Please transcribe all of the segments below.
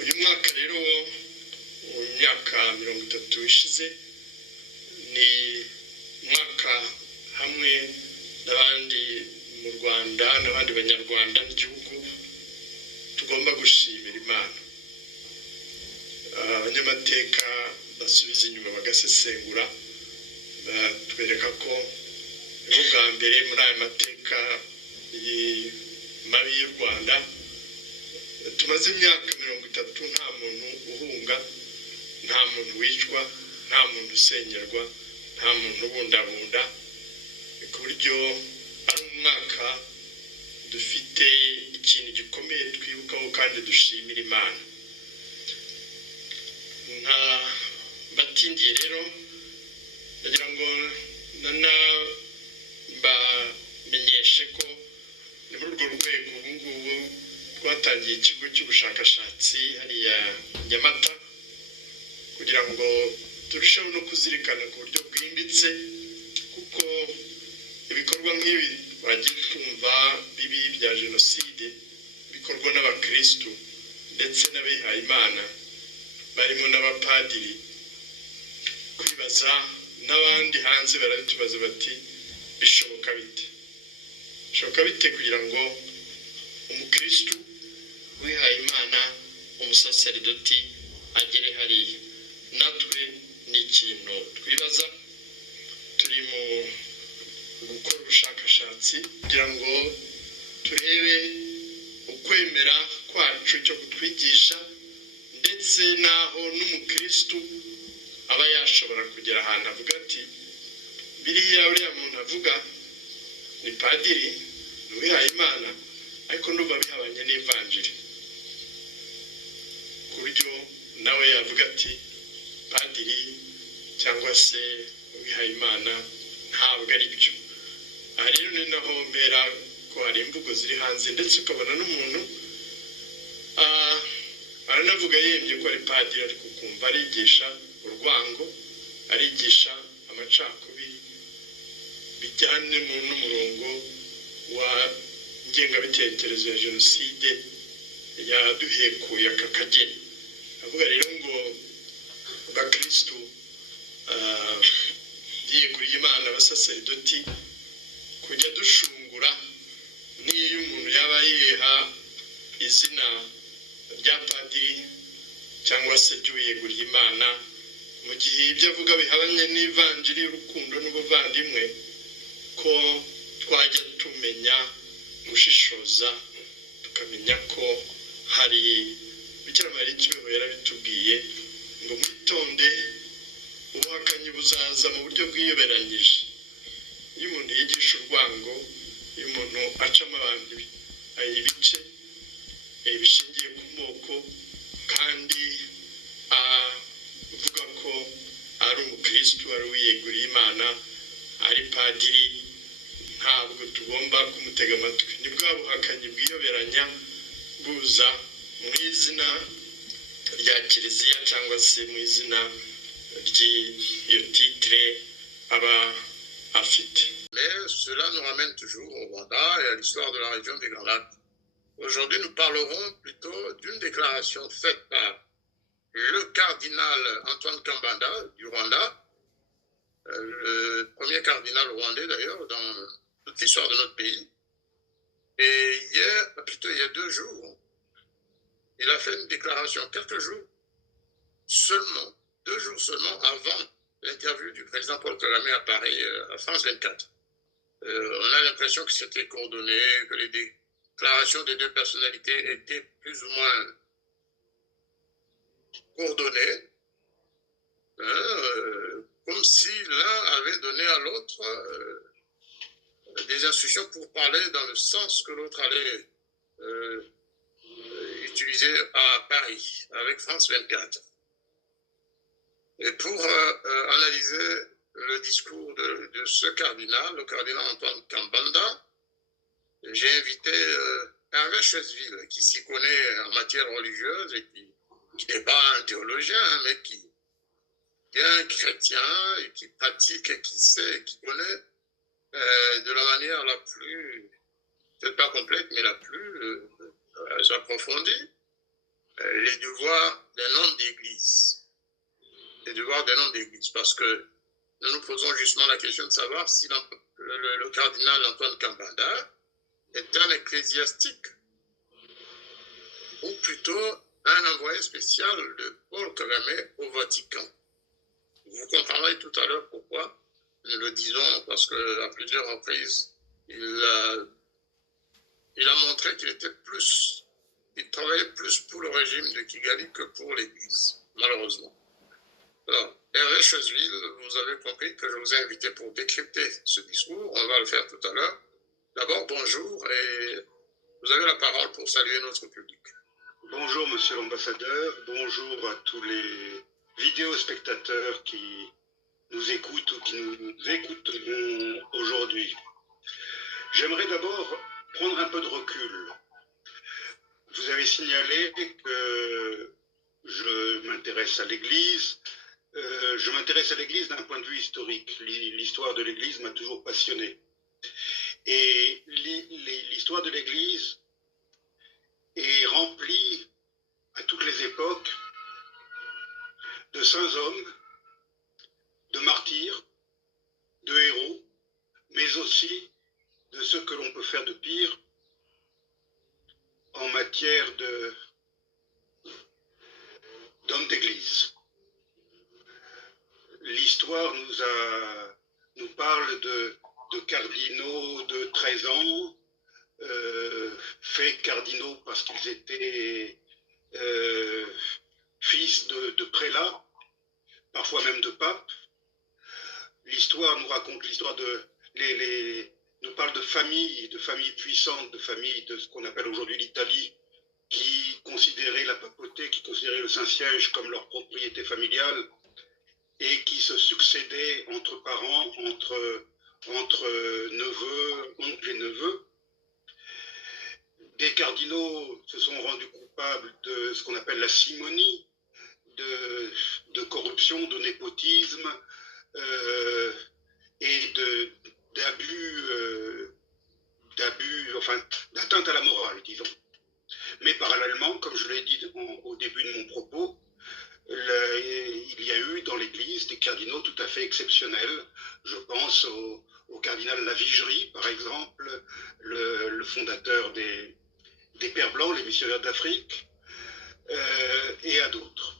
uyu mwaka rero mu myaka 30 ishize ni umwaka hamwe n'abandi mu Rwanda n'abandi banyarwanda n'igihugu tugomba gushimira Imana. Abanyamateka basubiza inyuma bagasesengura batwereka ko bwa mbere muri aya mateka mabi y'u Rwanda tumaze imyaka 30 nta muntu uhunga, nta muntu wicwa, nta muntu usengerwa, nta muntu ubundabunda, ku buryo ari umwaka dufite ikintu gikomeye twibukaho kandi dushimira Imana. Nta batindiye rero ndagira ngo bamenyeshe ko ni muri urwo rwego ubu ngubu twatangiye ikigo cy'ubushakashatsi hariya Nyamata kugira ngo turusheho no kuzirikana ku buryo bwimbitse, kuko ibikorwa nk'ibi bagiye twumva bibi bya jenoside bikorwa n'abakristu ndetse n'abihaye Imana barimo n'abapadiri, kwibaza n'abandi hanze barabitubaza bati bishoboka bite kugira ngo umukristu wihaye Imana umusaseridoti agere hariya. Natwe ni ikintu twibaza, turi mu gukora ubushakashatsi kugira ngo turebe ukwemera kwacu cyo kutwigisha, ndetse naho n'umukristu aba yashobora kugera ahantu avuga ati biriya uriya muntu avuga ni padiri wihaye Imana ariko ndumva bihabanye n'ivanjiri, ku buryo nawe yavuga ati padiri cyangwa se wihaye Imana ntabwo ari byo. Aha rero ni naho mbera ko hari imvugo ziri hanze, ndetse ukabona n'umuntu aranavuga yemye ko ari padiri ariko ukumva arigisha urwango, arigisha amacakubiri bijyane n'umurongo wa ngengabitekerezo ya jenoside yaduhekuye aka kageni. Avuga rero ngo abakristu yeguriye Imana abasaseridoti kujya dushungura n'iyo umuntu yaba yiha izina rya padiri cyangwa se ry'uyeguriye Imana, mu gihe ibyo avuga bihabanye n'ivanjiri y'urukundo n'ubuvandimwe, ko twajya tumenya gushishoza tukamenya ko hari Bikira Mariya Kibeho yarabitubwiye ngo mwitonde ubuhakanyi buzaza mu buryo bwiyoberanyije. Iyo umuntu yigisha urwango, iyo umuntu acamo abantu ibice bishingiye ku moko kandi avuga ko ari umukristu, ari uwiyeguriye Imana, ari padiri, ntabwo tugomba kumutega amatwi. Ni bwa buhakanyi bwiyoberanya buza mu izina rya kiliziya cyangwa se mu izina ry'iyo titre aba afite. Mais cela nous ramène toujours au Rwanda et à l'histoire de la région des Grands Lacs. Aujourd'hui, nous parlerons plutôt d'une déclaration faite par le cardinal Antoine Kambanda du Rwanda, le premier cardinal rwandais d'ailleurs dans toute l'histoire de notre pays. Et il y a 2 jours, il a fait une déclaration quelques jours seulement, 2 jours seulement avant l'interview du président Paul Kagame à Paris, à France 24. On a l'impression que c'était coordonné, que les déclarations des 2 personnalités étaient plus ou moins coordonnées, comme si l'un avait donné à l'autre des instructions pour parler dans le sens que l'autre allait utiliser à Paris avec France 24. Et pour analyser le discours de ce cardinal, le cardinal Antoine Kambanda, j'ai invité Hervé Chesville, qui s'y connaît en matière religieuse et qui n'est pas un théologien, mais qui est un chrétien et qui pratique et qui sait, qui connaît de la manière la plus, peut-être pas complète, mais la plus approfondie, les devoirs d'un homme d'église. Les devoirs d'un homme d'église, parce que nous nous posons justement la question de savoir si le cardinal Antoine Kambanda est un ecclésiastique ou plutôt un envoyé spécial de Paul Kagame au Vatican. Vous comprendrez tout à l'heure pourquoi nous le disons, parce qu'à plusieurs reprises, il a montré qu'il travaillait plus pour le régime de Kigali que pour l'Église, malheureusement. Alors, Hervé Chesville, vous avez compris que je vous ai invité pour décrypter ce discours. On va le faire tout à l'heure. D'abord, bonjour, et vous avez la parole pour saluer notre public. Bonjour, monsieur l'ambassadeur. Bonjour à tous les vidéospectateurs qui nous écoutent ou qui nous écouteront aujourd'hui. J'aimerais d'abord prendre un peu de recul. Vous avez signalé que je m'intéresse à l'Église. Je m'intéresse à l'Église d'un point de vue historique. L'histoire de l'Église m'a toujours passionné. Et l'histoire de l'Église est remplie à toutes les époques de saints hommes, de martyrs, de héros, mais aussi de ce que l'on peut faire de pire en matière d'hommes d'église. L'histoire nous parle de cardinaux de 13 ans, faits cardinaux parce qu'ils étaient fils de prélats, parfois même de papes. L'histoire nous raconte l'histoire nous parle de familles puissantes, de familles de ce qu'on appelle aujourd'hui l'Italie, qui considéraient la papauté, qui considéraient le Saint-Siège comme leur propriété familiale et qui se succédaient entre parents, entre neveux, oncles et neveux. Des cardinaux se sont rendus coupables de ce qu'on appelle la simonie, de corruption, de népotisme et d'atteinte à la morale, disons. Mais parallèlement, comme je l'ai dit au début de mon propos, il y a eu dans l'Église des cardinaux tout à fait exceptionnels. Je pense au cardinal Lavigerie, par exemple, le fondateur des Pères Blancs, les missionnaires d'Afrique, et à d'autres.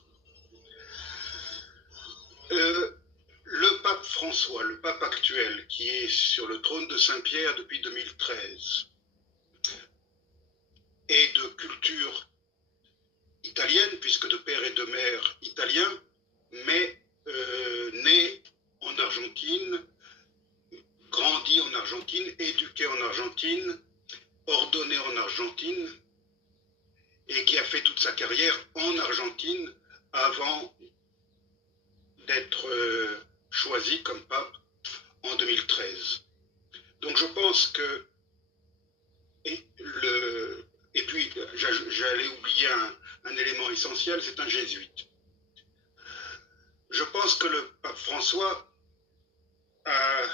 Le pape François, le pape actuel, qui est sur le trône de Saint-Pierre depuis 2013, est de culture italienne, puisque de père et de mère italiens, mais né en Argentine, grandi en Argentine, éduqué en Argentine, ordonné en Argentine, et qui a fait toute sa carrière en Argentine avant d'être choisi comme pape en 2013. Donc je pense que, et puis j'allais oublier un élément essentiel, c'est un jésuite. Je pense que le pape François a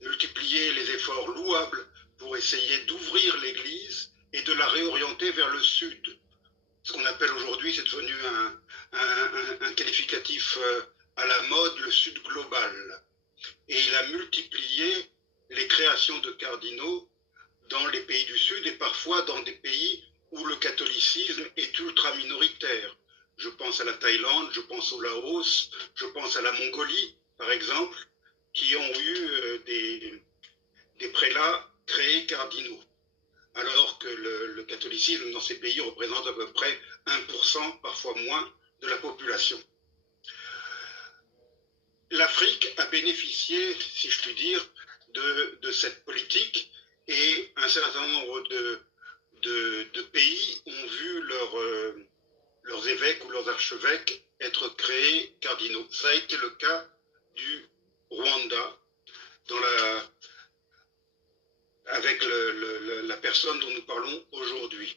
multiplié les efforts louables pour essayer d'ouvrir l'Église et de la réorienter vers le sud. Ce qu'on appelle aujourd'hui, c'est devenu un qualificatif à la mode, le sud global. Et il a multiplié les créations de cardinaux dans les pays du sud et parfois dans des pays où le catholicisme est ultra minoritaire. Je pense à la Thaïlande, je pense au Laos, je pense à la Mongolie, par exemple, qui ont eu des prélats créés cardinaux, alors que le catholicisme dans ces pays représente à peu près 1%, parfois moins, de la population. L'Afrique a bénéficié, si je puis dire, de cette politique, et un certain nombre de pays ont vu leurs évêques ou leurs archevêques être créés cardinaux. Ça a été le cas du Rwanda, avec la personne dont nous parlons aujourd'hui.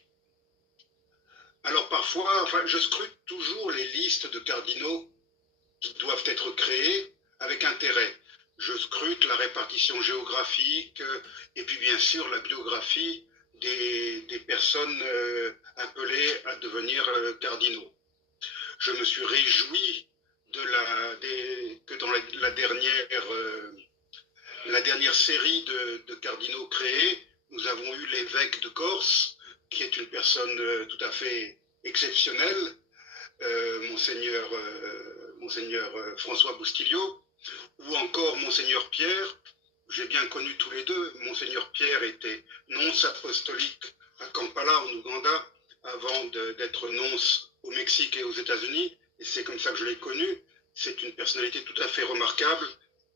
Alors parfois, je scrute toujours les listes de cardinaux qui doivent être créés avec intérêt. Je scrute la répartition géographique et puis bien sûr la biographie des personnes appelées à devenir cardinaux. Je me suis réjoui que dans la dernière série de cardinaux créés, nous avons eu l'évêque de Corse, qui est une personne tout à fait exceptionnelle, Monseigneur François Bustillo, ou encore Monseigneur Pierre. J'ai bien connu tous les deux. Monseigneur Pierre était nonce apostolique à Kampala, en Ouganda, avant d'être nonce au Mexique et aux États-Unis, et c'est comme ça que je l'ai connu. C'est une personnalité tout à fait remarquable,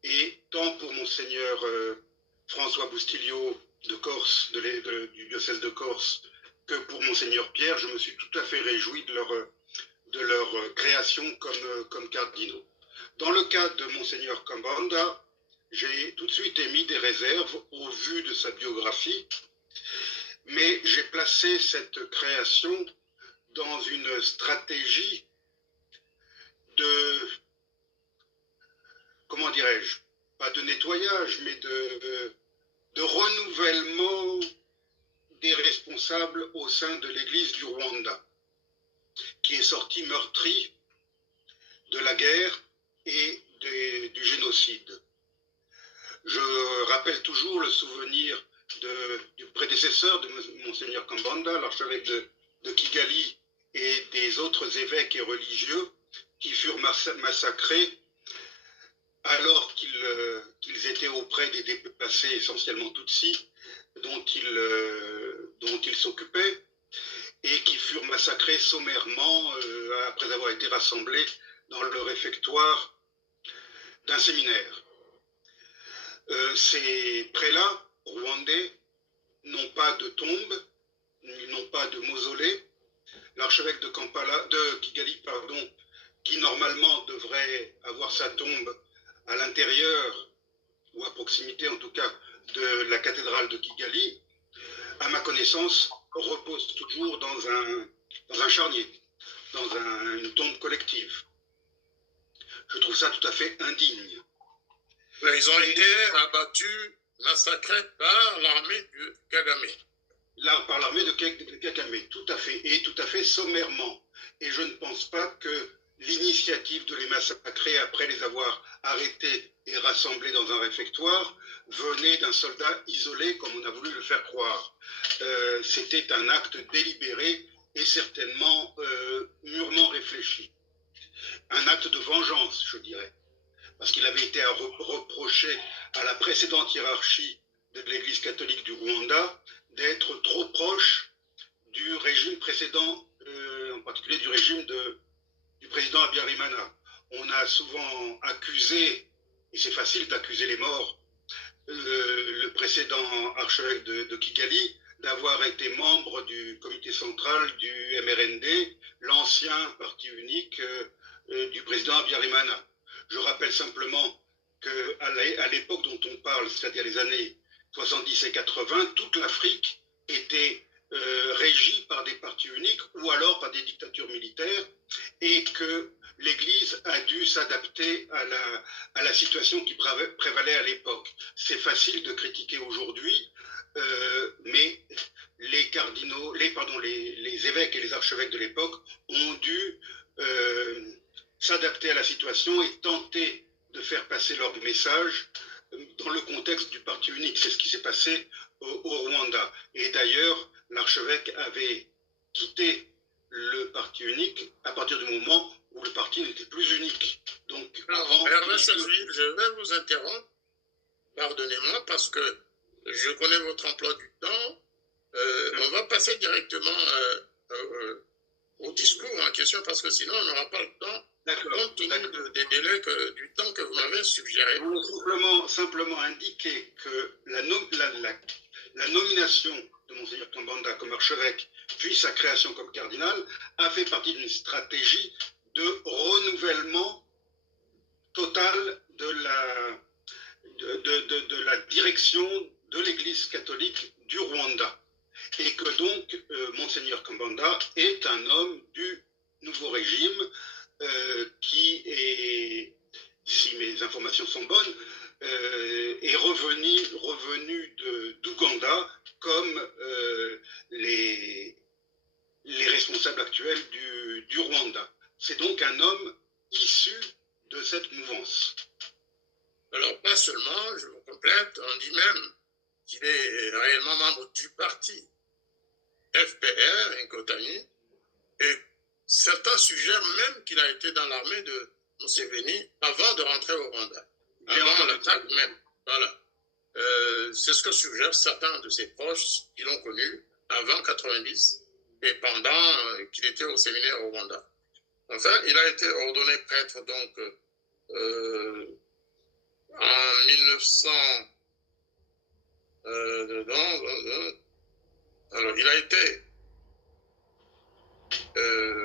et tant pour Monseigneur François Bustillo de Corse, du diocèse de Corse, que pour Monseigneur Pierre, je me suis tout à fait réjoui de leur création comme cardinaux. Dans le cas de Monseigneur Kambanda, j'ai tout de suite émis des réserves au vu de sa biographie, mais j'ai placé cette création dans une stratégie de, comment dirais-je, pas de nettoyage, mais de renouvellement des responsables au sein de l'Église du Rwanda, qui est sortie meurtrie de la guerre et du génocide. Je rappelle toujours le souvenir du prédécesseur de Monseigneur Kambanda, l'archevêque de Kigali, et des autres évêques et religieux qui furent massacrés alors qu'ils étaient auprès des déplacés essentiellement Tutsis dont ils s'occupaient, et qui furent massacrés sommairement après avoir été rassemblés dans le réfectoire d'un séminaire. Ces prélats rwandais n'ont pas de tombe, n'ont pas de mausolée. L'archevêque de Kigali, qui normalement devrait avoir sa tombe à l'intérieur, ou à proximité en tout cas, de la cathédrale de Kigali, à ma connaissance, repose toujours dans un charnier, dans une tombe collective. Je trouve ça tout à fait indigne. Ils ont été abattus, massacrés par l'armée de Kagame. Par l'armée de Kagame, tout à fait, et tout à fait sommairement. Et je ne pense pas que l'initiative de les massacrer après les avoir arrêtés et rassemblés dans un réfectoire venait d'un soldat isolé comme on a voulu le faire croire. C'était un acte délibéré et certainement mûrement réfléchi. Un acte de vengeance, je dirais, parce qu'il avait été reproché à la précédente hiérarchie de l'Église catholique du Rwanda d'être trop proche du régime précédent, en particulier du régime du président Habyarimana. On a souvent accusé, et c'est facile d'accuser les morts, le précédent archevêque de Kigali d'avoir été membre du comité central du MRND, l'ancien parti unique du président Habyarimana. Je rappelle simplement qu'à l'époque dont on parle, c'est-à-dire les années 70 et 80, toute l'Afrique était régie par des partis uniques ou alors par des dictatures militaires, et que l'Église a dû s'adapter à la situation qui prévalait à l'époque. C'est facile de critiquer aujourd'hui, mais les cardinaux, les évêques et les archevêques de l'époque ont dû s'adapter à la situation et tenter de faire passer leur message dans le contexte du parti unique. C'est ce qui s'est passé au Rwanda. Et d'ailleurs, l'archevêque avait quitté le parti unique à partir du moment où le parti n'était plus unique. Donc, avant... Hervé Chazouil, je vais vous interrompre. Pardonnez-moi, parce que je connais votre emploi du temps. On va passer directement au discours en question, parce que sinon on n'aura pas le temps, compte tenu des délais du temps que vous m'avez suggéré. Je voulais simplement indiquer que la nomination de Monseigneur Kambanda comme archevêque, puis sa création comme cardinal, a fait partie d'une stratégie de renouvellement total de la direction de l'Église catholique du Rwanda. Et que donc Monseigneur Kambanda est un homme du nouveau régime qui est, si mes informations sont bonnes, est revenu d'Ouganda comme les responsables actuels du Rwanda. C'est donc un homme issu de cette mouvance. Alors, pas seulement, je vous complète, on dit même qu'il est réellement membre du parti FPR, Inkotani, et certains suggèrent même qu'il a été dans l'armée de Museveni avant de rentrer au Rwanda. Avant l'attaque même. Voilà. C'est ce que suggèrent certains de ses proches qui l'ont connu avant 90 et pendant qu'il était au séminaire au Rwanda. Enfin, il a été ordonné prêtre donc en 1900. Alors, il a été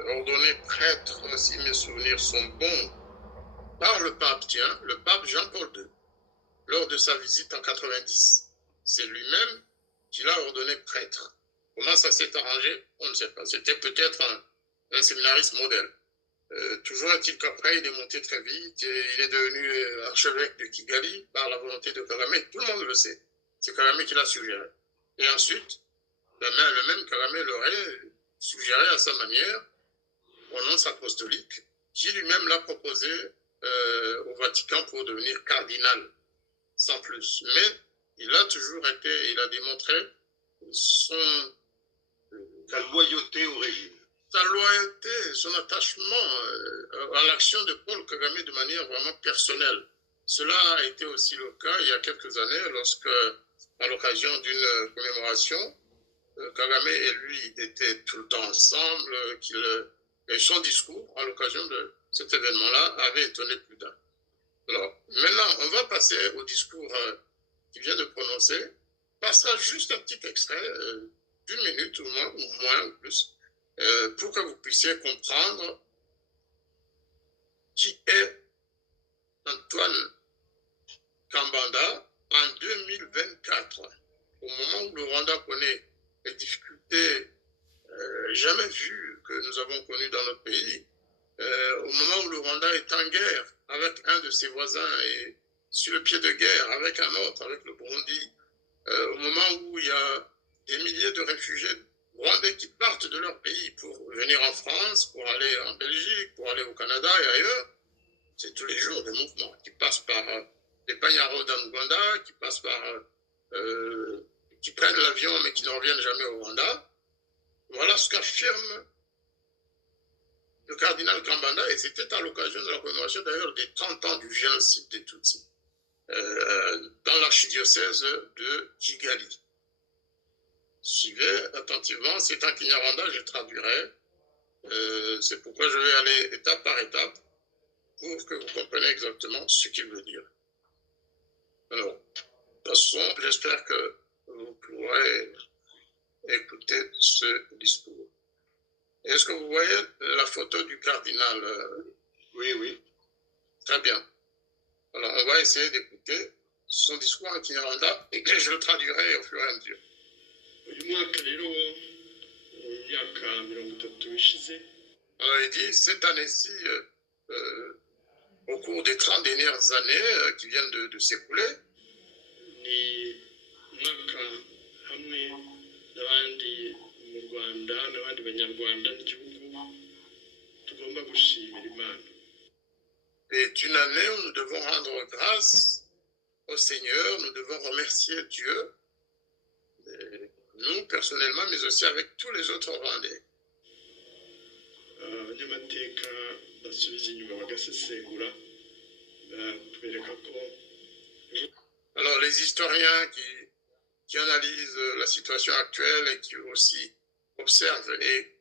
ordonné prêtre, si mes souvenirs sont bons, par le pape, tiens, le pape Jean-Paul II, lors de sa visite en 90. C'est lui-même qui l'a ordonné prêtre. Comment ça s'est arrangé? On ne sait pas. C'était peut-être un séminariste modèle. Toujours est-il qu'après, il est monté très vite et il est devenu archevêque de Kigali par la volonté de Kagame. Tout le monde le sait. C'est Kagame qui l'a suggéré. Et ensuite, le même Kagame l'aurait suggéré à sa manière, au nom apostolique, qui lui-même l'a proposé au Vatican pour devenir cardinal, sans plus. Mais il a toujours été, il a démontré sa loyauté au régime. Sa loyauté, son attachement à l'action de Paul Kagame de manière vraiment personnelle. Cela a été aussi le cas il y a quelques années lorsque, à l'occasion d'une commémoration, Kagame et lui étaient tout le temps ensemble, et son discours à l'occasion de cet événement-là avait étonné plus d'un. Alors, maintenant, on va passer au discours qu'il vient de prononcer. Passera juste un petit extrait d'une minute ou moins ou plus, pour que vous puissiez comprendre qui est Antoine Kambanda en 2024, au moment où le Rwanda connaît les difficultés jamais vues que nous avons connues dans notre pays, au moment où le Rwanda est en guerre avec un de ses voisins et sur le pied de guerre avec un autre, avec le Burundi, au moment où il y a des milliers de réfugiés rwandais qui partent de leur pays pour venir en France, pour aller en Belgique, pour aller au Canada et ailleurs, c'est tous les jours des mouvements qui passent par les Panyaro d'Angoulanda, qui passent par qui prennent l'avion mais qui ne reviennent jamais au Rwanda. Voilà ce qu'affirme le cardinal Kambanda, et c'était à l'occasion de la commémoration d'ailleurs des 30 ans du génocide des Tutsis dans l'archidiocèse de Kigali. Suivez attentivement, c'est en Kinyarwanda, je traduirai. C'est pourquoi je vais aller étape par étape pour que vous compreniez exactement ce qu'il veut dire. Alors, de toute façon, j'espère que vous pourrez écouter ce discours. Est-ce que vous voyez la photo du cardinal? Oui, oui. Très bien. Alors, on va essayer d'écouter son discours en Kinyarwanda et je le traduirai au fur et à mesure. Alors, il dit, cette année-ci, au cours des 30 dernières années qui viennent de s'écouler, est une année où nous devons rendre grâce au Seigneur, nous devons remercier Dieu, nous personnellement, mais aussi avec tous les autres Rwandais. Alors les historiens qui analysent la situation actuelle et qui aussi observent et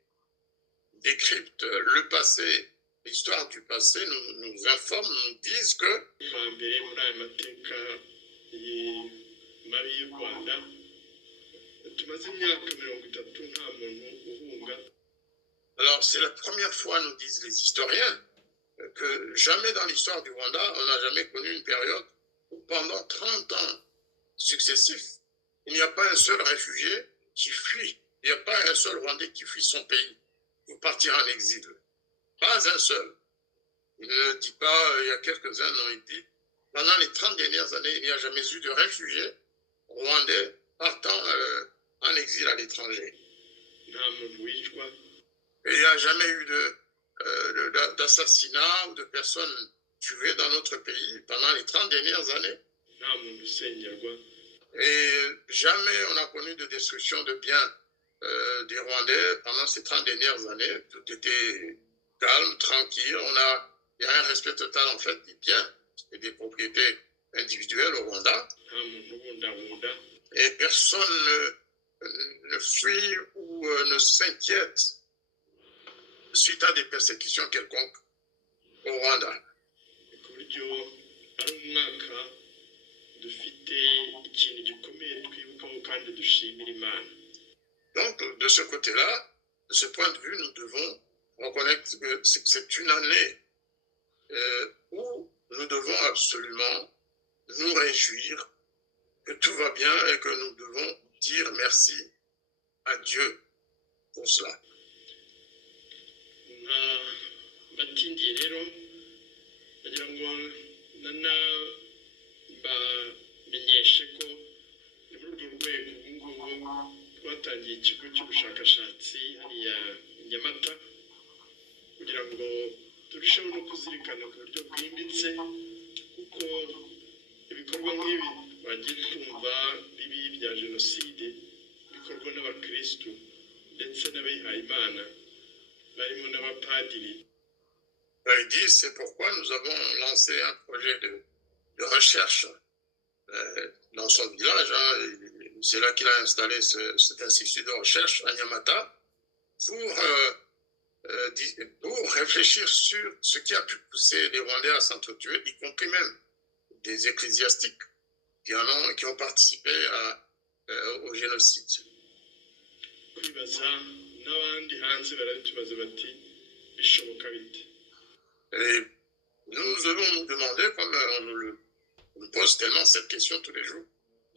décryptent le passé, l'histoire du passé, nous informent, nous disent que alors c'est la première fois, nous disent les historiens, que jamais dans l'histoire du Rwanda, on n'a jamais connu une période où pendant 30 ans successifs, il n'y a pas un seul réfugié qui fuit, il n'y a pas un seul Rwandais qui fuit son pays pour partir en exil. Pas un seul. Il ne dit pas, il y a quelques-uns, non, il dit, pendant les 30 dernières années, il n'y a jamais eu de réfugiés rwandais partant en exil à l'étranger. nta muntu wicwa Et il n'y a jamais eu d'assassinat ou de personnes tuées dans notre pays pendant les 30 dernières années. nta muntu usengerwa Et jamais on a connu de destruction de biens des Rwandais pendant ces 30 dernières années. Tout était calme, tranquille. Il y a un respect total en fait des biens et des propriétés individuelles au Rwanda. nta muntu ubundabunda Et personne ne fuit ou ne s'inquiète suite à des persécutions quelconques au Rwanda. ku buryo ari umwaka dufite ikintu gikomeye twibukaho kandi dushimira imana. Donc, de ce côté-là, de ce point de vue, nous devons reconnaître que c'est une année où nous devons absolument nous réjouir que tout va bien et que nous devons dire merci à Dieu pour cela. nka batindiye rero ndagira ngo bamenyeshe ko ni muri urwo rwego ubu ngubu twatangiye ikigo cy'ubushakashatsi hariya i Nyamata kugira ngo turusheho no kuzirikana ku buryo bwimbitse kuko ibikorwa nk'ibi twagiye twumva bibi bya jenoside bikorwa n'abakirisitu ndetse n'abihayimana barimo n'abapadiri. Il dit, c'est pourquoi nous avons lancé un projet de recherche dans son village. C'est là qu'il a installé cet institut de recherche à Nyamata pour réfléchir sur ce qui a pu pousser les Rwandais à s'entretuer, y compris même des ecclésiastiques qui ont participé au génocide. Kwibaza n'abandi hanze baratubaza bati bishoboka bite. Et nous devons nous demander, comme on nous pose tellement cette question tous les jours,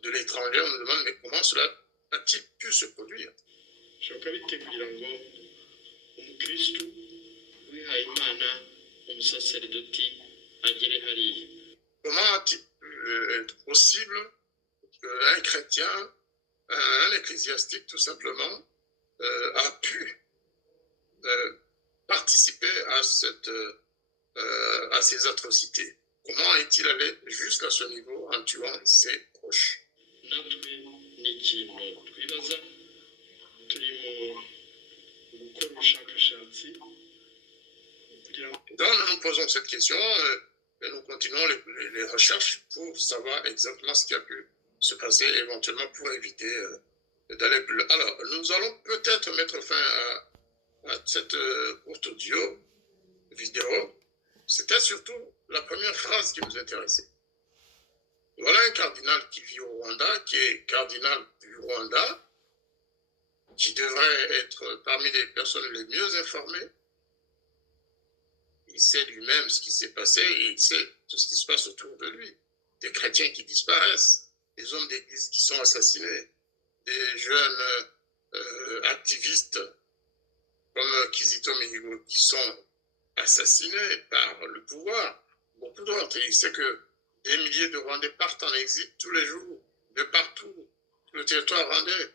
de l'étranger, on nous demande mais comment cela a-t-il pu se produire? Bishoboka bite kugira ngo umukristu wihaye Imana umusaseridoti agere hariya? Comment a-t-il pu être possible qu'un chrétien, un ecclésiastique tout simplement, a pu participer à ces atrocités? Comment est-il allé jusqu'à ce niveau en tuant ses proches? natwe ni ikintu twibaza turi mu gukora ubushakashatsi kugira ngo Donc nous nous posons cette question et nous continuons les recherches pour savoir exactement ce qui a pu se passer éventuellement pour éviter d'aller plus loin. Alors nous allons peut-être mettre fin à cette courte vidéo. C'était surtout la première phrase qui nous intéressait. Voilà un cardinal qui vit au Rwanda, qui est cardinal du Rwanda, qui devrait être parmi les personnes les mieux informées. Il sait lui-même ce qui s'est passé et il sait tout ce qui se passe autour de lui. Des chrétiens qui disparaissent, des hommes d'église qui sont assassinés, des jeunes activistes comme Kizito Mihigo qui sont assassinés par le pouvoir. Beaucoup d'autres. Il sait que des milliers de Rwandais partent en exil tous les jours, de partout, le territoire rwandais.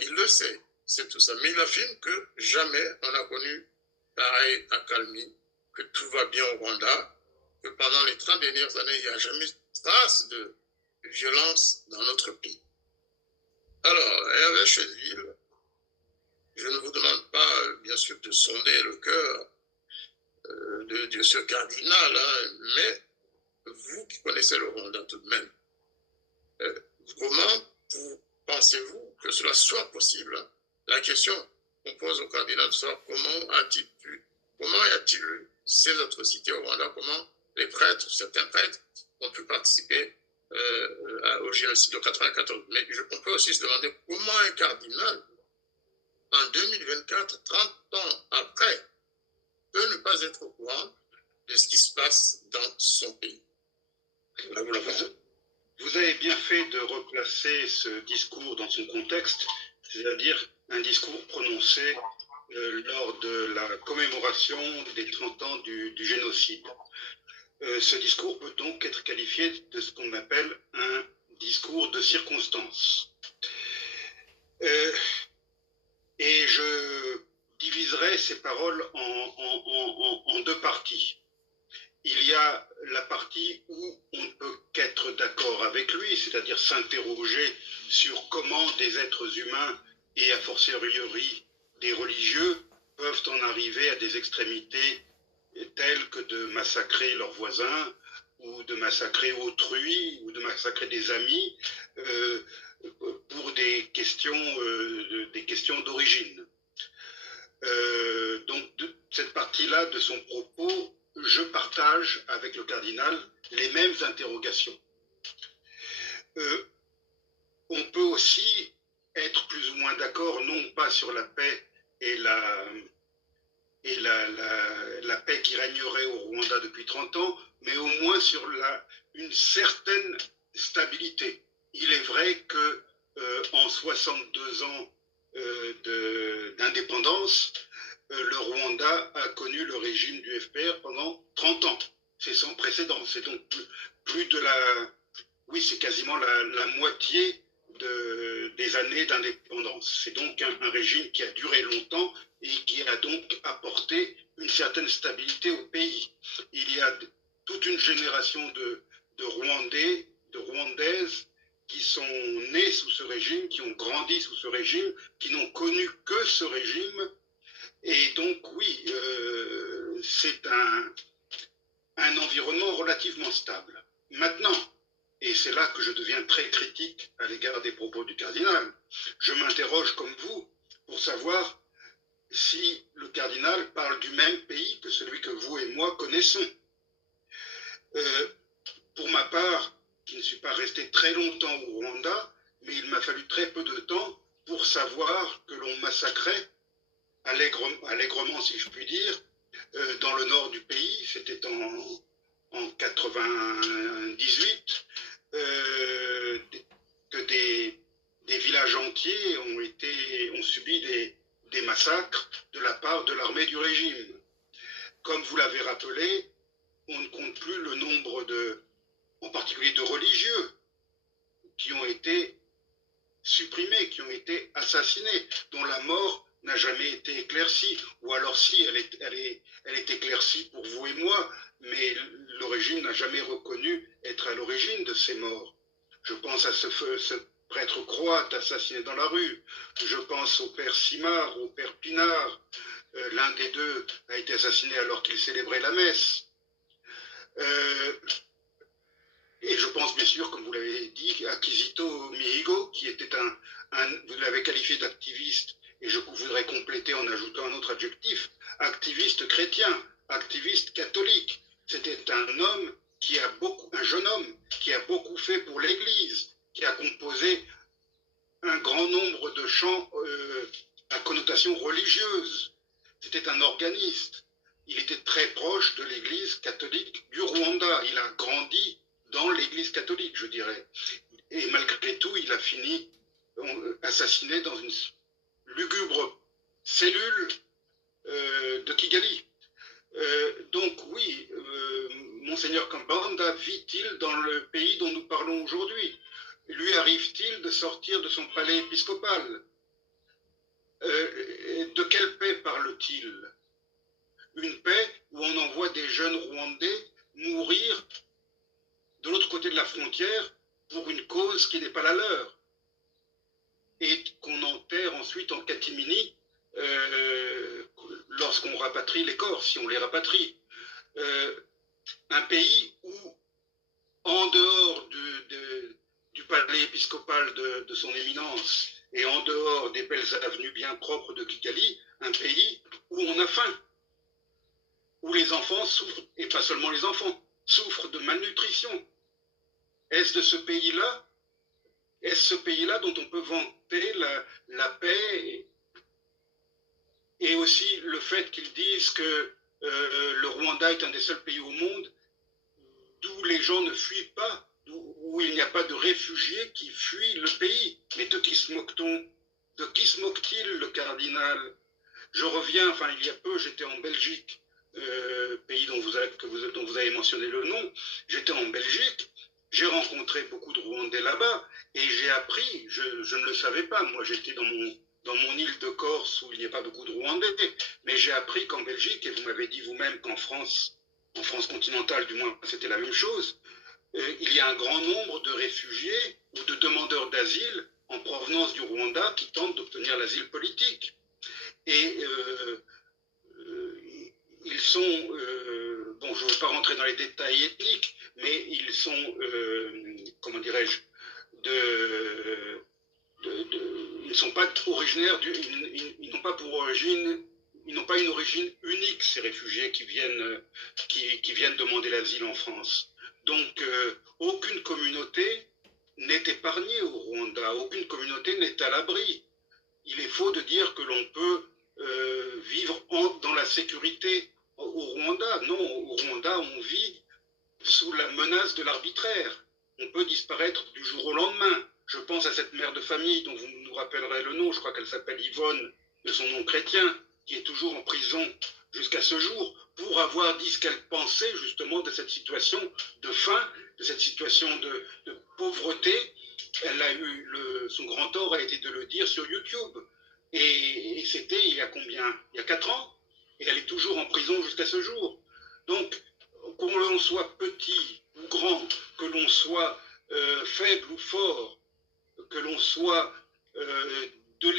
Il le sait, c'est tout ça. Mais il affirme que jamais on n'a connu pareil accalmie, que tout va bien au Rwanda, que pendant les 30 dernières années, il n'y a jamais trace de violence dans notre pays. Alors, Hervé Chedeville, je ne vous demande pas, bien sûr, de sonder le cœur de ce cardinal, mais vous qui connaissez le Rwanda tout de même, comment pensez-vous que cela soit possible? La question qu'on pose au cardinal sort, comment y a-t-il eu ces atrocités au Rwanda? Comment les prêtres, certains prêtres, ont pu participer au génocide de 1994? Mais on peut aussi se demander comment un cardinal, en 2024, 30 ans après, peut ne pas être au courant de ce qui se passe dans son pays. Là, vous avez bien fait de replacer ce discours dans son contexte, c'est-à-dire un discours prononcé lors de la commémoration des 30 ans du génocide. Ce discours peut donc être qualifié de ce qu'on appelle un discours de circonstance. Et je diviserai ces paroles en deux parties. Il y a la partie où on ne peut qu'être d'accord avec lui, c'est-à-dire s'interroger sur comment des êtres humains et a fortiori des religieux peuvent en arriver à des extrémités telles que de massacrer leurs voisins ou de massacrer autrui ou de massacrer des amis pour des questions d'origine. Donc cette partie-là de son propos, je partage avec le cardinal les mêmes interrogations. On peut aussi être plus ou moins d'accord, non pas sur la paix et la paix qui régnerait au Rwanda depuis 30 ans, mais au moins sur une certaine stabilité. Il est vrai que en 62 ans d'indépendance, le Rwanda a connu le régime du FPR pendant 30 ans. C'est sans précédent. C'est donc plus de oui, c'est quasiment la moitié des années d'indépendance. C'est donc un régime qui a duré longtemps et qui a donc apporté une certaine stabilité au pays. Il y a toute une génération de Rwandais, de Rwandaises qui sont nés sous ce régime, qui ont grandi sous ce régime, qui n'ont connu que ce régime. Et donc, oui, c'est un environnement relativement stable. Maintenant, et c'est là que je deviens très critique à l'égard des propos du cardinal, je m'interroge comme vous pour savoir si le cardinal parle du même pays que celui que vous et moi connaissons. Pour ma part, qui ne suis pas resté très longtemps au Rwanda, mais il m'a fallu très peu de temps pour savoir que l'on massacrait allègrement, si je puis dire, dans le nord du pays, c'était en 98, que des villages entiers ont subi des massacres de la part de l'armée du régime. Comme vous l'avez rappelé, on ne compte plus le nombre en particulier de religieux, qui ont été supprimés, qui ont été assassinés, dont la mort n'a jamais été éclaircie, ou alors si, elle est éclaircie pour vous et moi, mais le régime n'a jamais reconnu être à l'origine de ces morts. Je pense à ce prêtre croate assassiné dans la rue, je pense au père Simard, au père Pinard, l'un des deux a été assassiné alors qu'il célébrait la messe. Et je pense bien sûr, comme vous l'avez dit, à Kizito Mihigo, qui était vous l'avez qualifié d'activiste, et je voudrais compléter en ajoutant un autre adjectif, activiste chrétien, activiste catholique. C'était un jeune homme qui a beaucoup fait pour l'Église, qui a composé un grand nombre de chants à connotation religieuse. C'était un organiste. Il était très proche de l'Église catholique du Rwanda. Il a grandi dans l'Église catholique, je dirais. Et malgré tout, il a fini assassiné dans une lugubre cellule de Kigali. Donc oui, Monseigneur Kambanda vit-il dans le pays dont nous parlons aujourd'hui? Lui arrive-t-il de sortir de son palais épiscopal? De quelle paix parle-t-il? Une paix où on envoie des jeunes Rwandais mourir de l'autre côté de la frontière pour une cause qui n'est pas la leur, et qu'on enterre ensuite en catimini lorsqu'on rapatrie les corps, si on les rapatrie. Un pays où, en dehors du palais épiscopal de son éminence et en dehors des belles avenues bien propres de Kigali, un pays où on a faim, où les enfants souffrent, et pas seulement les enfants, souffrent de malnutrition. Est-ce ce pays-là dont on peut vanter la paix et aussi le fait qu'ils disent que le Rwanda est un des seuls pays au monde d'où les gens ne fuient pas, où il n'y a pas de réfugiés qui fuient le pays. Mais de qui se moque-t-on? De qui se moque-t-il, le cardinal? Je reviens, il y a peu, j'étais en Belgique, pays dont vous avez mentionné le nom. J'étais en Belgique, J'ai rencontré beaucoup de Rwandais là-bas et j'ai appris, je ne le savais pas, moi j'étais dans mon île de Corse où il n'y a pas beaucoup de Rwandais, mais j'ai appris qu'en Belgique, et vous m'avez dit vous-même qu'en France, en France continentale du moins, c'était la même chose, il y a un grand nombre de réfugiés ou de demandeurs d'asile en provenance du Rwanda qui tentent d'obtenir l'asile politique. Et ils sont, bon, je ne veux pas rentrer dans les détails ethniques, mais ils sont, comment dirais-je, ils ne sont pas originaires, ils n'ont pas pour origine, ils n'ont pas une origine unique, ces réfugiés qui viennent demander l'asile en France. Donc, aucune communauté n'est épargnée au Rwanda, aucune communauté n'est à l'abri. Il est faux de dire que l'on peut vivre dans la sécurité au Rwanda. Non, au Rwanda, on vit sous la menace de l'arbitraire. On peut disparaître du jour au lendemain. Je pense à cette mère de famille dont vous nous rappellerez le nom, je crois qu'elle s'appelle Yvonne, de son nom chrétien, qui est toujours en prison jusqu'à ce jour, pour avoir dit ce qu'elle pensait justement de cette situation de faim, de cette situation de pauvreté. Elle a eu son grand tort a été de le dire sur YouTube. Et c'était il y a combien? Il y a 4 ans. Et elle est toujours en prison jusqu'à ce jour. Donc, que l'on soit petit ou grand, que l'on soit faible ou fort, que l'on soit du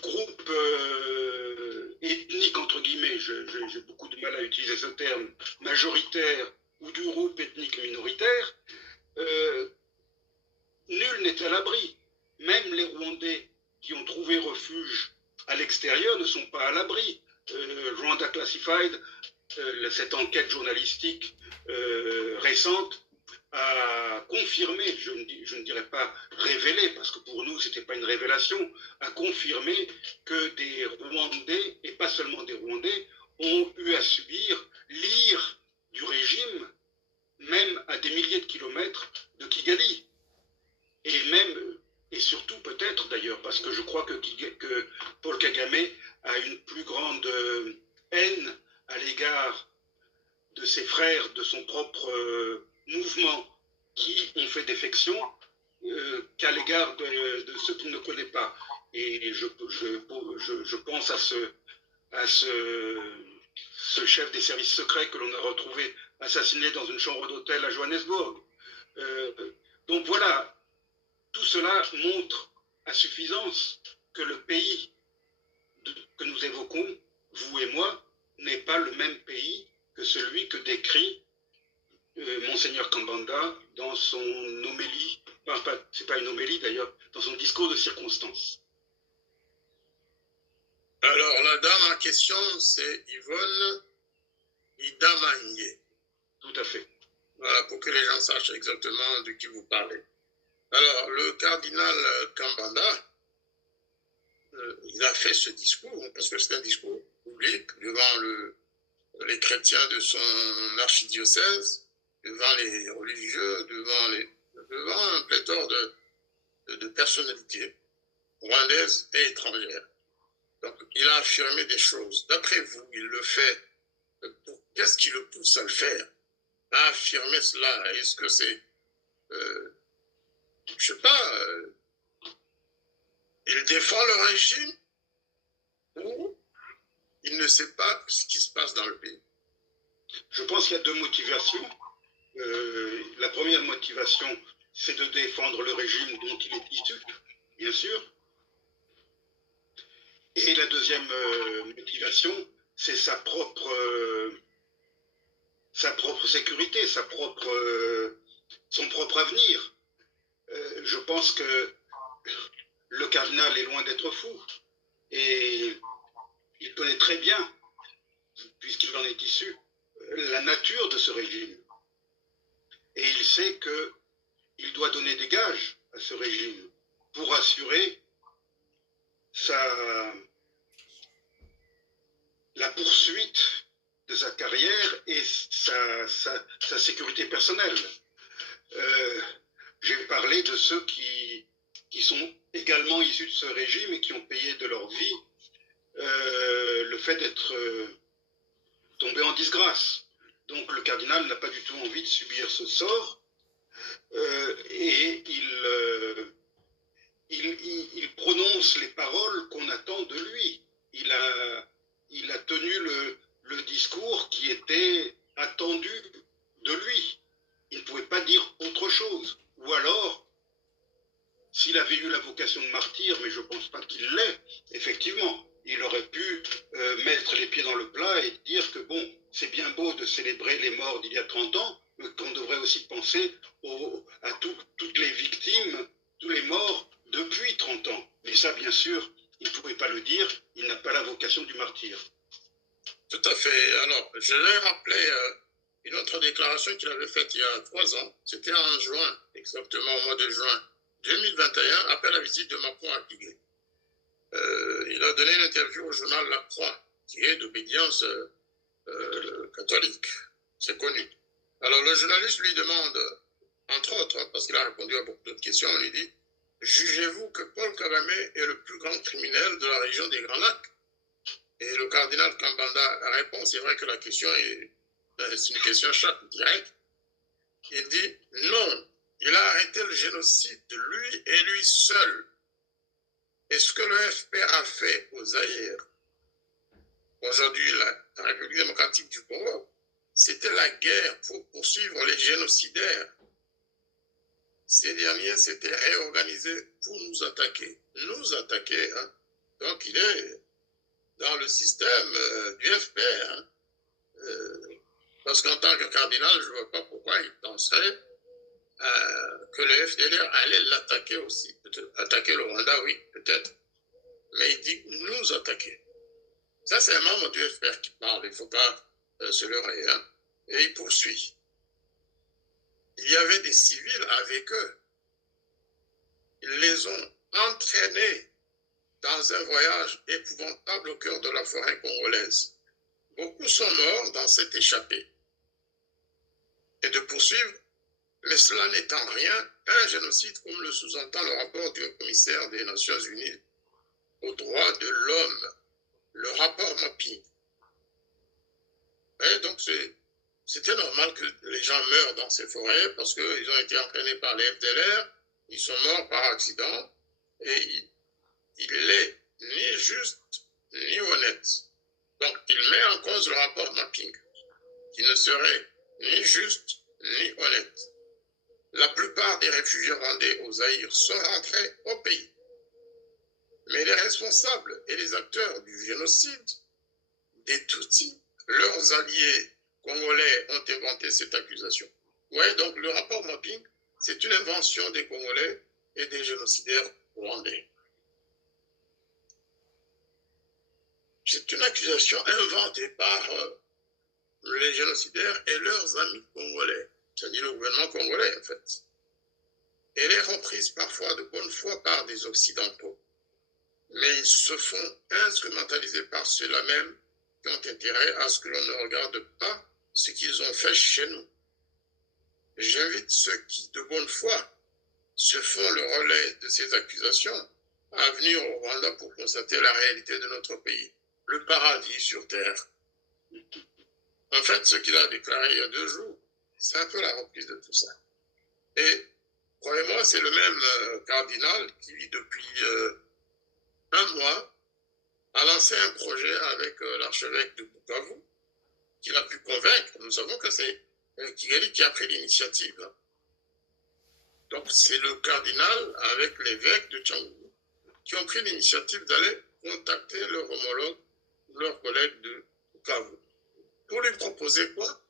groupe ethnique, entre guillemets, j'ai beaucoup de mal à utiliser ce terme, majoritaire, ou du groupe ethnique minoritaire, nul n'est à l'abri. Même les Rwandais qui ont trouvé refuge à l'extérieur ne sont pas à l'abri. Rwanda Classified, cette enquête journalistique récente, a confirmé, je ne dirais pas révélé, parce que pour nous, ce n'était pas une révélation, a confirmé que des Rwandais, et pas seulement des Rwandais, ont eu à subir l'ire du régime, même à des milliers de kilomètres de Kigali. Et même, et surtout peut-être d'ailleurs, parce que je crois que Paul Kagame a une plus grande haine à l'égard de ses frères, de son propre mouvement qui ont fait défection qu'à l'égard de ceux qu'il ne connaît pas. Et je pense à ce chef des services secrets que l'on a retrouvé assassiné dans une chambre d'hôtel à Johannesburg. Donc voilà, tout cela montre à suffisance que le pays que nous évoquons, vous et moi, n'est pas le même pays que celui que décrit Monseigneur Kambanda dans son homélie, c'est pas une homélie d'ailleurs, dans son discours de circonstance. Alors, la dame en question, c'est Yvonne Idamaye. Tout à fait. Voilà, pour que les gens sachent exactement de qui vous parlez. Alors, le cardinal Kambanda, il a fait ce discours, parce que c'est un discours public, devant les chrétiens de son archidiocèse, devant les religieux, devant un pléthore de personnalités rwandaises et étrangères. Donc, il a affirmé des choses. D'après vous, il le fait. Qu'est-ce qui le pousse à le faire? À affirmer cela? Est-ce que c'est, je sais pas, il défend le régime ou il ne sait pas ce qui se passe dans le pays? Je pense qu'il y a 2 motivations. La première motivation, c'est de défendre le régime dont il est issu, bien sûr. Et la deuxième motivation, c'est sa propre sécurité, son propre avenir. Je pense que le cardinal est loin d'être fou. Et il connaît très bien, puisqu'il en est issu, la nature de ce régime. Et il sait qu'il doit donner des gages à ce régime pour assurer la poursuite de sa carrière et sa sécurité personnelle. J'ai parlé de ceux qui sont également issus de ce régime et qui ont payé de leur vie le fait d'être tombé en disgrâce. Donc le cardinal n'a pas du tout envie de subir ce sort et il prononce les paroles qu'on attend de lui. Il a tenu le discours qui était attendu de lui. Il ne pouvait pas dire autre chose. Ou alors, s'il avait eu la vocation de martyr, mais je ne pense pas qu'il l'ait, effectivement, il aurait pu mettre les pieds dans le plat et dire que bon, c'est bien beau de célébrer les morts d'il y a 30 ans, mais qu'on devrait aussi penser à toutes les victimes, tous les morts depuis 30 ans. Mais ça, bien sûr, il ne pouvait pas le dire, il n'a pas la vocation du martyr. Tout à fait. Alors, je vais rappeler une autre déclaration qu'il avait faite il y a 3 ans. C'était en juin, exactement au mois de juin 2021, après la visite de Macron à Piguet. Il a donné une interview au journal La Croix, qui est d'obédience catholique. C'est connu. Alors, le journaliste lui demande, entre autres, parce qu'il a répondu à beaucoup d'autres questions, on lui dit « Jugez-vous que Paul Kagame est le plus grand criminel de la région des Grands Lacs ?» Et le cardinal Kambanda répond, c'est vrai que la question c'est une question directe. Il dit non, il a arrêté le génocide de lui et lui seul. Et ce que le FPR a fait au Zaïre, aujourd'hui la République démocratique du Congo, c'était la guerre pour poursuivre les génocidaires. Ces derniers s'étaient réorganisés pour nous attaquer. Hein. Donc il est dans le système du FPR. Hein. Parce qu'en tant que cardinal, je ne vois pas pourquoi il penserait que le FDLR allait l'attaquer aussi. Attaquer le Rwanda, oui, peut-être. Mais il dit nous attaquer. Ça, c'est un membre du FPR qui parle, il ne faut pas se leurrer. Hein. Et il poursuit. Il y avait des civils avec eux. Ils les ont entraînés dans un voyage épouvantable au cœur de la forêt congolaise. Beaucoup sont morts dans cette échappée. Et de poursuivre, mais cela n'étant rien, un génocide comme le sous-entend le rapport du commissaire des Nations Unies aux droits de l'homme, le rapport Mapping. Et donc c'était normal que les gens meurent dans ces forêts parce qu'ils ont été entraînés par les FDLR, ils sont morts par accident et il n'est ni juste ni honnête. Donc il met en cause le rapport Mapping, qui ne serait ni juste ni honnête. La plupart des réfugiés rwandais au Zaïre sont rentrés au pays. Mais les responsables et les acteurs du génocide des Tutsis, leurs alliés congolais, ont inventé cette accusation. Ouais, donc le rapport Mapping, c'est une invention des Congolais et des génocidaires rwandais. C'est une accusation inventée par les génocidaires et leurs amis congolais, c'est-à-dire le gouvernement congolais en fait. Elle est reprise parfois de bonne foi par des Occidentaux, mais ils se font instrumentaliser par ceux-là même qui ont intérêt à ce que l'on ne regarde pas ce qu'ils ont fait chez nous. J'invite ceux qui, de bonne foi, se font le relais de ces accusations à venir au Rwanda pour constater la réalité de notre pays, le paradis sur terre. En fait, ce qu'il a déclaré il y a 2 jours, c'est un peu la reprise de tout ça. Et croyez-moi, c'est le même cardinal qui, depuis 1 mois, a lancé un projet avec l'archevêque de Bukavu, qu'il a pu convaincre. Nous savons que c'est Kigali qui a pris l'initiative. Donc c'est le cardinal avec l'évêque de Tchangougou qui ont pris l'initiative d'aller contacter leur homologue, leur collègue de Bukavu, pour lui proposer quoi?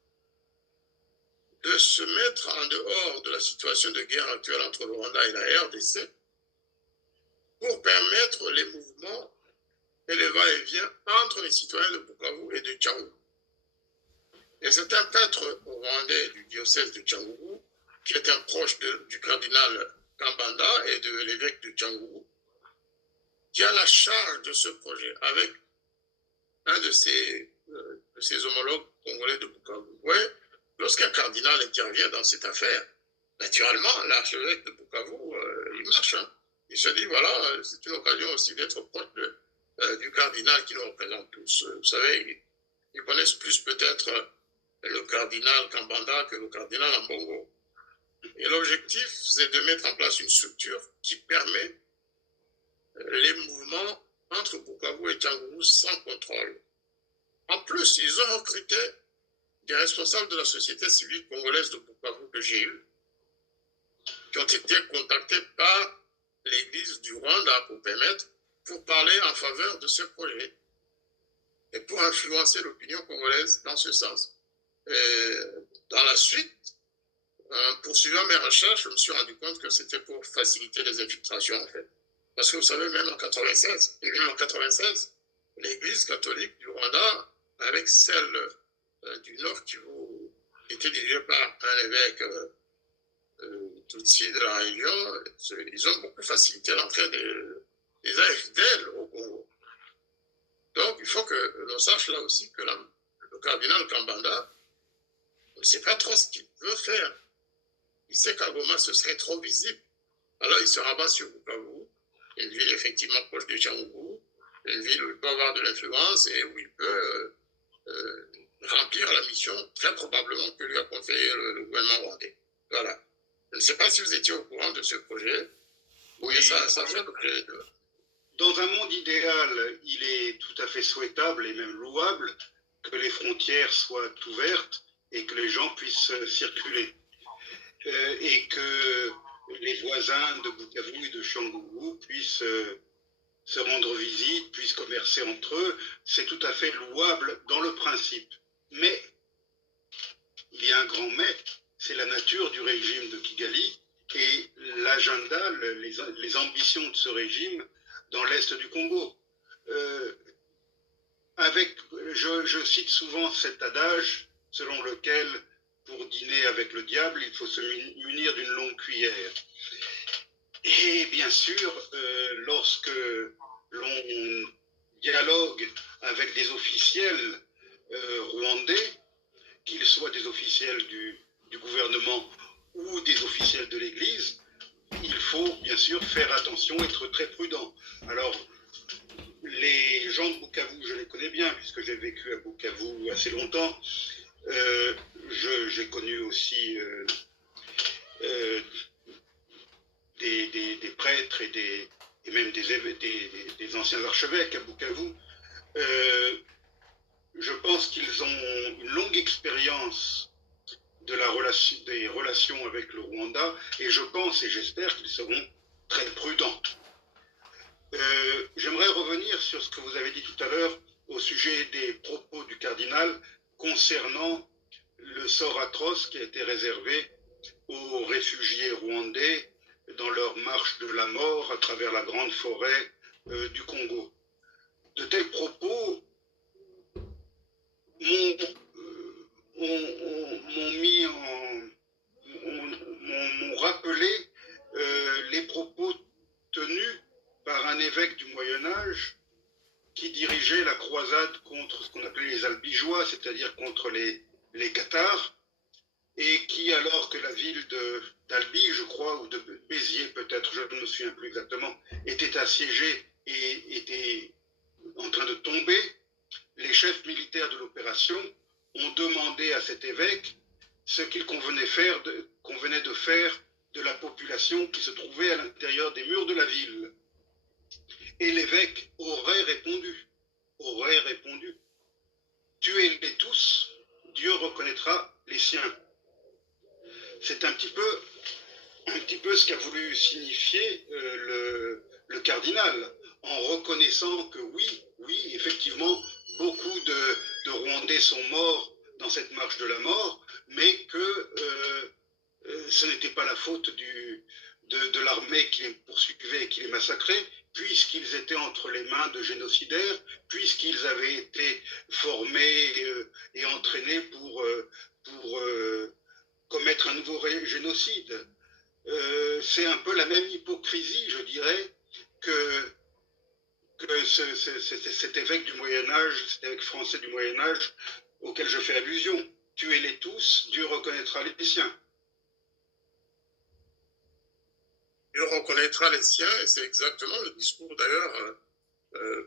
De se mettre en dehors de la situation de guerre actuelle entre le Rwanda et la RDC pour permettre les mouvements et les va-et-vient entre les citoyens de Bukavu et de Tchangougou. Et c'est un prêtre rwandais du diocèse de Tchangougou, qui est un proche du cardinal Kambanda et de l'évêque de Tchangougou, qui a la charge de ce projet avec un de ses homologues congolais de Bukavu. Ouais, lorsqu'un cardinal intervient dans cette affaire, naturellement, l'archevêque de Bukavu, il marche. Hein. Il se dit, voilà, c'est une occasion aussi d'être proche du cardinal qui nous représente tous. Vous savez, ils connaissent plus peut-être le cardinal Kambanda que le cardinal Ambongo. Et l'objectif, c'est de mettre en place une structure qui permet les mouvements entre Bukavu et Tchangourou sans contrôle. En plus, ils ont recruté des responsables de la société civile congolaise de Bukavu que j'ai eu, qui ont été contactés par l'église du Rwanda pour parler en faveur de ce projet et pour influencer l'opinion congolaise dans ce sens. Et dans la suite, en poursuivant mes recherches, je me suis rendu compte que c'était pour faciliter les infiltrations en fait. Parce que vous savez, même en 96, l'église catholique du Rwanda, avec celle du Nord Kivu, était dirigée par un évêque Tutsi de la Réunion, ils ont beaucoup facilité l'entrée des AFDL au Congo. Donc, il faut que l'on sache là aussi que le cardinal Kambanda ne sait pas trop ce qu'il veut faire. Il sait qu'à Goma, ce serait trop visible. Alors, il se rabat sur Bukavu, une ville effectivement proche de Tchangourou, une ville où il peut avoir de l'influence et où il peut remplir la mission, très probablement, que lui a confié le gouvernement rwandais. Voilà. Je ne sais pas si vous étiez au courant de ce projet. Oui, ça fait l'objet de... Dans un monde idéal, il est tout à fait souhaitable et même louable que les frontières soient ouvertes et que les gens puissent circuler. Et que les voisins de Bukavu et de Tchangourou puissent se rendre visite, puissent commercer entre eux. C'est tout à fait louable dans le principe. Mais il y a un grand mais, c'est la nature du régime de Kigali et l'agenda, les ambitions de ce régime dans l'est du Congo. Je cite souvent cet adage selon lequel pour dîner avec le diable, il faut se munir d'une longue cuillère. Et bien sûr, lorsque l'on dialogue avec des officiels rwandais, qu'ils soient des officiels du gouvernement ou des officiels de l'Église, il faut bien sûr faire attention, être très prudent. Alors, les gens de Bukavu, je les connais bien, puisque j'ai vécu à Bukavu assez longtemps. J'ai connu aussi des prêtres et même des anciens archevêques à Bukavu. Je pense qu'ils ont une longue expérience des relations avec le Rwanda et je pense et j'espère qu'ils seront très prudents. J'aimerais revenir sur ce que vous avez dit tout à l'heure au sujet des propos du cardinal concernant le sort atroce qui a été réservé aux réfugiés rwandais dans leur marche de la mort à travers la grande forêt du Congo. De tels propos m'ont rappelé les propos tenus par un évêque du Moyen-Âge qui dirigeait la croisade contre ce qu'on appelait les albigeois, c'est-à-dire contre les Cathares, et qui, alors que la ville d'Albi, je crois, ou de Béziers peut-être, je ne me souviens plus exactement, était assiégée et était en train de tomber, les chefs militaires de l'opération ont demandé à cet évêque ce qu'il convenait de faire de la population qui se trouvait à l'intérieur des murs de la ville. Et l'évêque aurait répondu, tuez-les tous, Dieu reconnaîtra les siens. C'est un petit peu ce qu'a voulu signifier le cardinal, en reconnaissant que oui, effectivement, beaucoup de Rwandais sont morts dans cette marche de la mort, mais que ce n'était pas la faute de l'armée qui les poursuivait et qui les massacrait, puisqu'ils étaient entre les mains de génocidaires, puisqu'ils avaient été formés et entraînés pour commettre un nouveau génocide. C'est un peu la même hypocrisie, je dirais, que cet évêque du Moyen-Âge, cet évêque français du Moyen-Âge, auquel je fais allusion. Tuez-les tous, Dieu reconnaîtra les siens. Dieu reconnaîtra les siens, et c'est exactement le discours d'ailleurs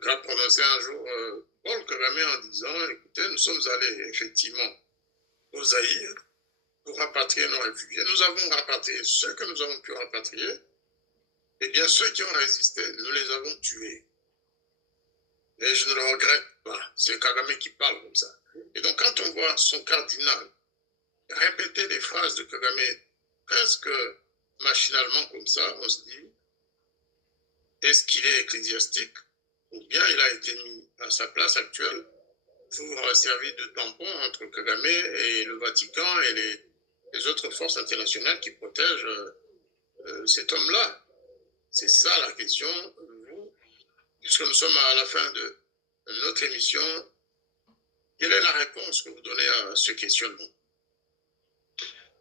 qu'a prononcé un jour Paul Kagame en disant, écoutez, nous sommes allés effectivement au Zaïre pour rapatrier nos réfugiés. Nous avons rapatrié ceux que nous avons pu rapatrier. Eh bien, ceux qui ont résisté, nous les avons tués. Et je ne le regrette pas. C'est Kagame qui parle comme ça. Et donc, quand on voit son cardinal répéter des phrases de Kagame presque machinalement comme ça, on se dit, est-ce qu'il est ecclésiastique ou bien il a été mis à sa place actuelle pour servir de tampon entre Kagame et le Vatican et les autres forces internationales qui protègent cet homme-là. C'est ça la question. Vous, puisque nous sommes à la fin de notre émission, quelle est la réponse que vous donnez à ce questionnement?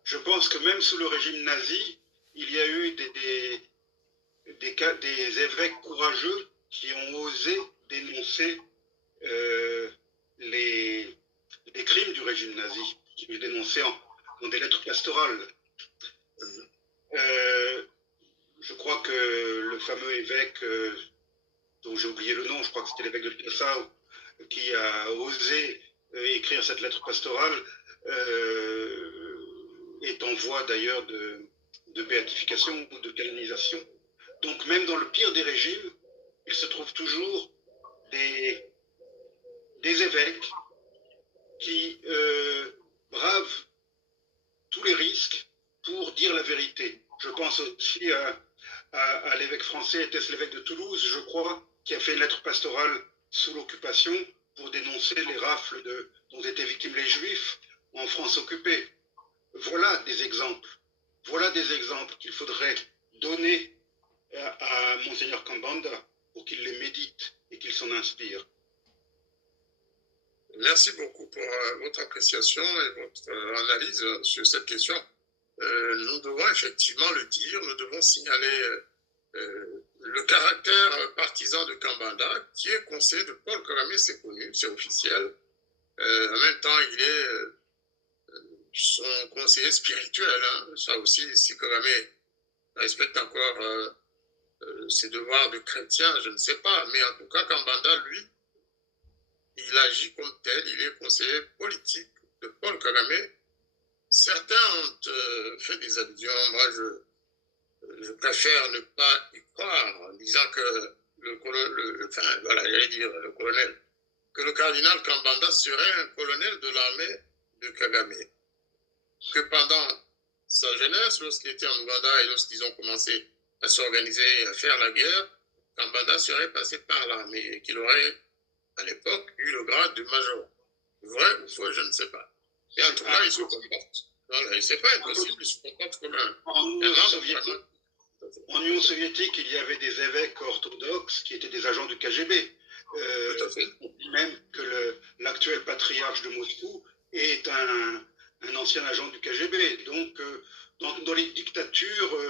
Je pense que même sous le régime nazi, il y a eu des évêques courageux qui ont osé dénoncer les crimes du régime nazi, qui les dénonçaient dans des lettres pastorales. Je crois que le fameux évêque, dont j'ai oublié le nom, je crois que c'était l'évêque de Passau, qui a osé écrire cette lettre pastorale, est en voie d'ailleurs de béatification ou de canonisation. Donc même dans le pire des régimes, il se trouve toujours des évêques qui bravent tous les risques pour dire la vérité. Je pense aussi à l'évêque français, était-ce l'évêque de Toulouse, je crois, qui a fait une lettre pastorale sous l'occupation pour dénoncer les rafles dont étaient victimes les Juifs en France occupée. Voilà des exemples. Voilà des exemples qu'il faudrait donner à Monseigneur Kambanda pour qu'il les médite et qu'il s'en inspire. Merci beaucoup pour votre appréciation et votre analyse sur cette question. Nous devons effectivement le dire, nous devons signaler le caractère partisan de Kambanda, qui est conseiller de Paul Kagame, c'est connu, c'est officiel. En même temps, il est son conseiller spirituel. Hein. Ça aussi, si Kagame respecte encore ses devoirs de chrétien, je ne sais pas. Mais en tout cas, Kambanda, lui, il agit comme tel, il est conseiller politique de Paul Kagame. Certains ont fait des allusions. Moi, je préfère ne pas y croire en disant que le colonel, que le cardinal Kambanda serait un colonel de l'armée de Kagame. Que pendant sa jeunesse, lorsqu'il était en Ouganda et lorsqu'ils ont commencé à s'organiser et à faire la guerre, Kambanda serait passé par l'armée et qu'il aurait, à l'époque, eu le grade de major. Vrai ou faux, je ne sais pas. Et en tout cas, il se comporte. Voilà, c'est pas impossible, il se comporte comme un membre. En Union soviétique, il y avait des évêques orthodoxes qui étaient des agents du KGB. Tout à fait. Même que l'actuel patriarche de Moscou est un ancien agent du KGB. Donc, dans les dictatures,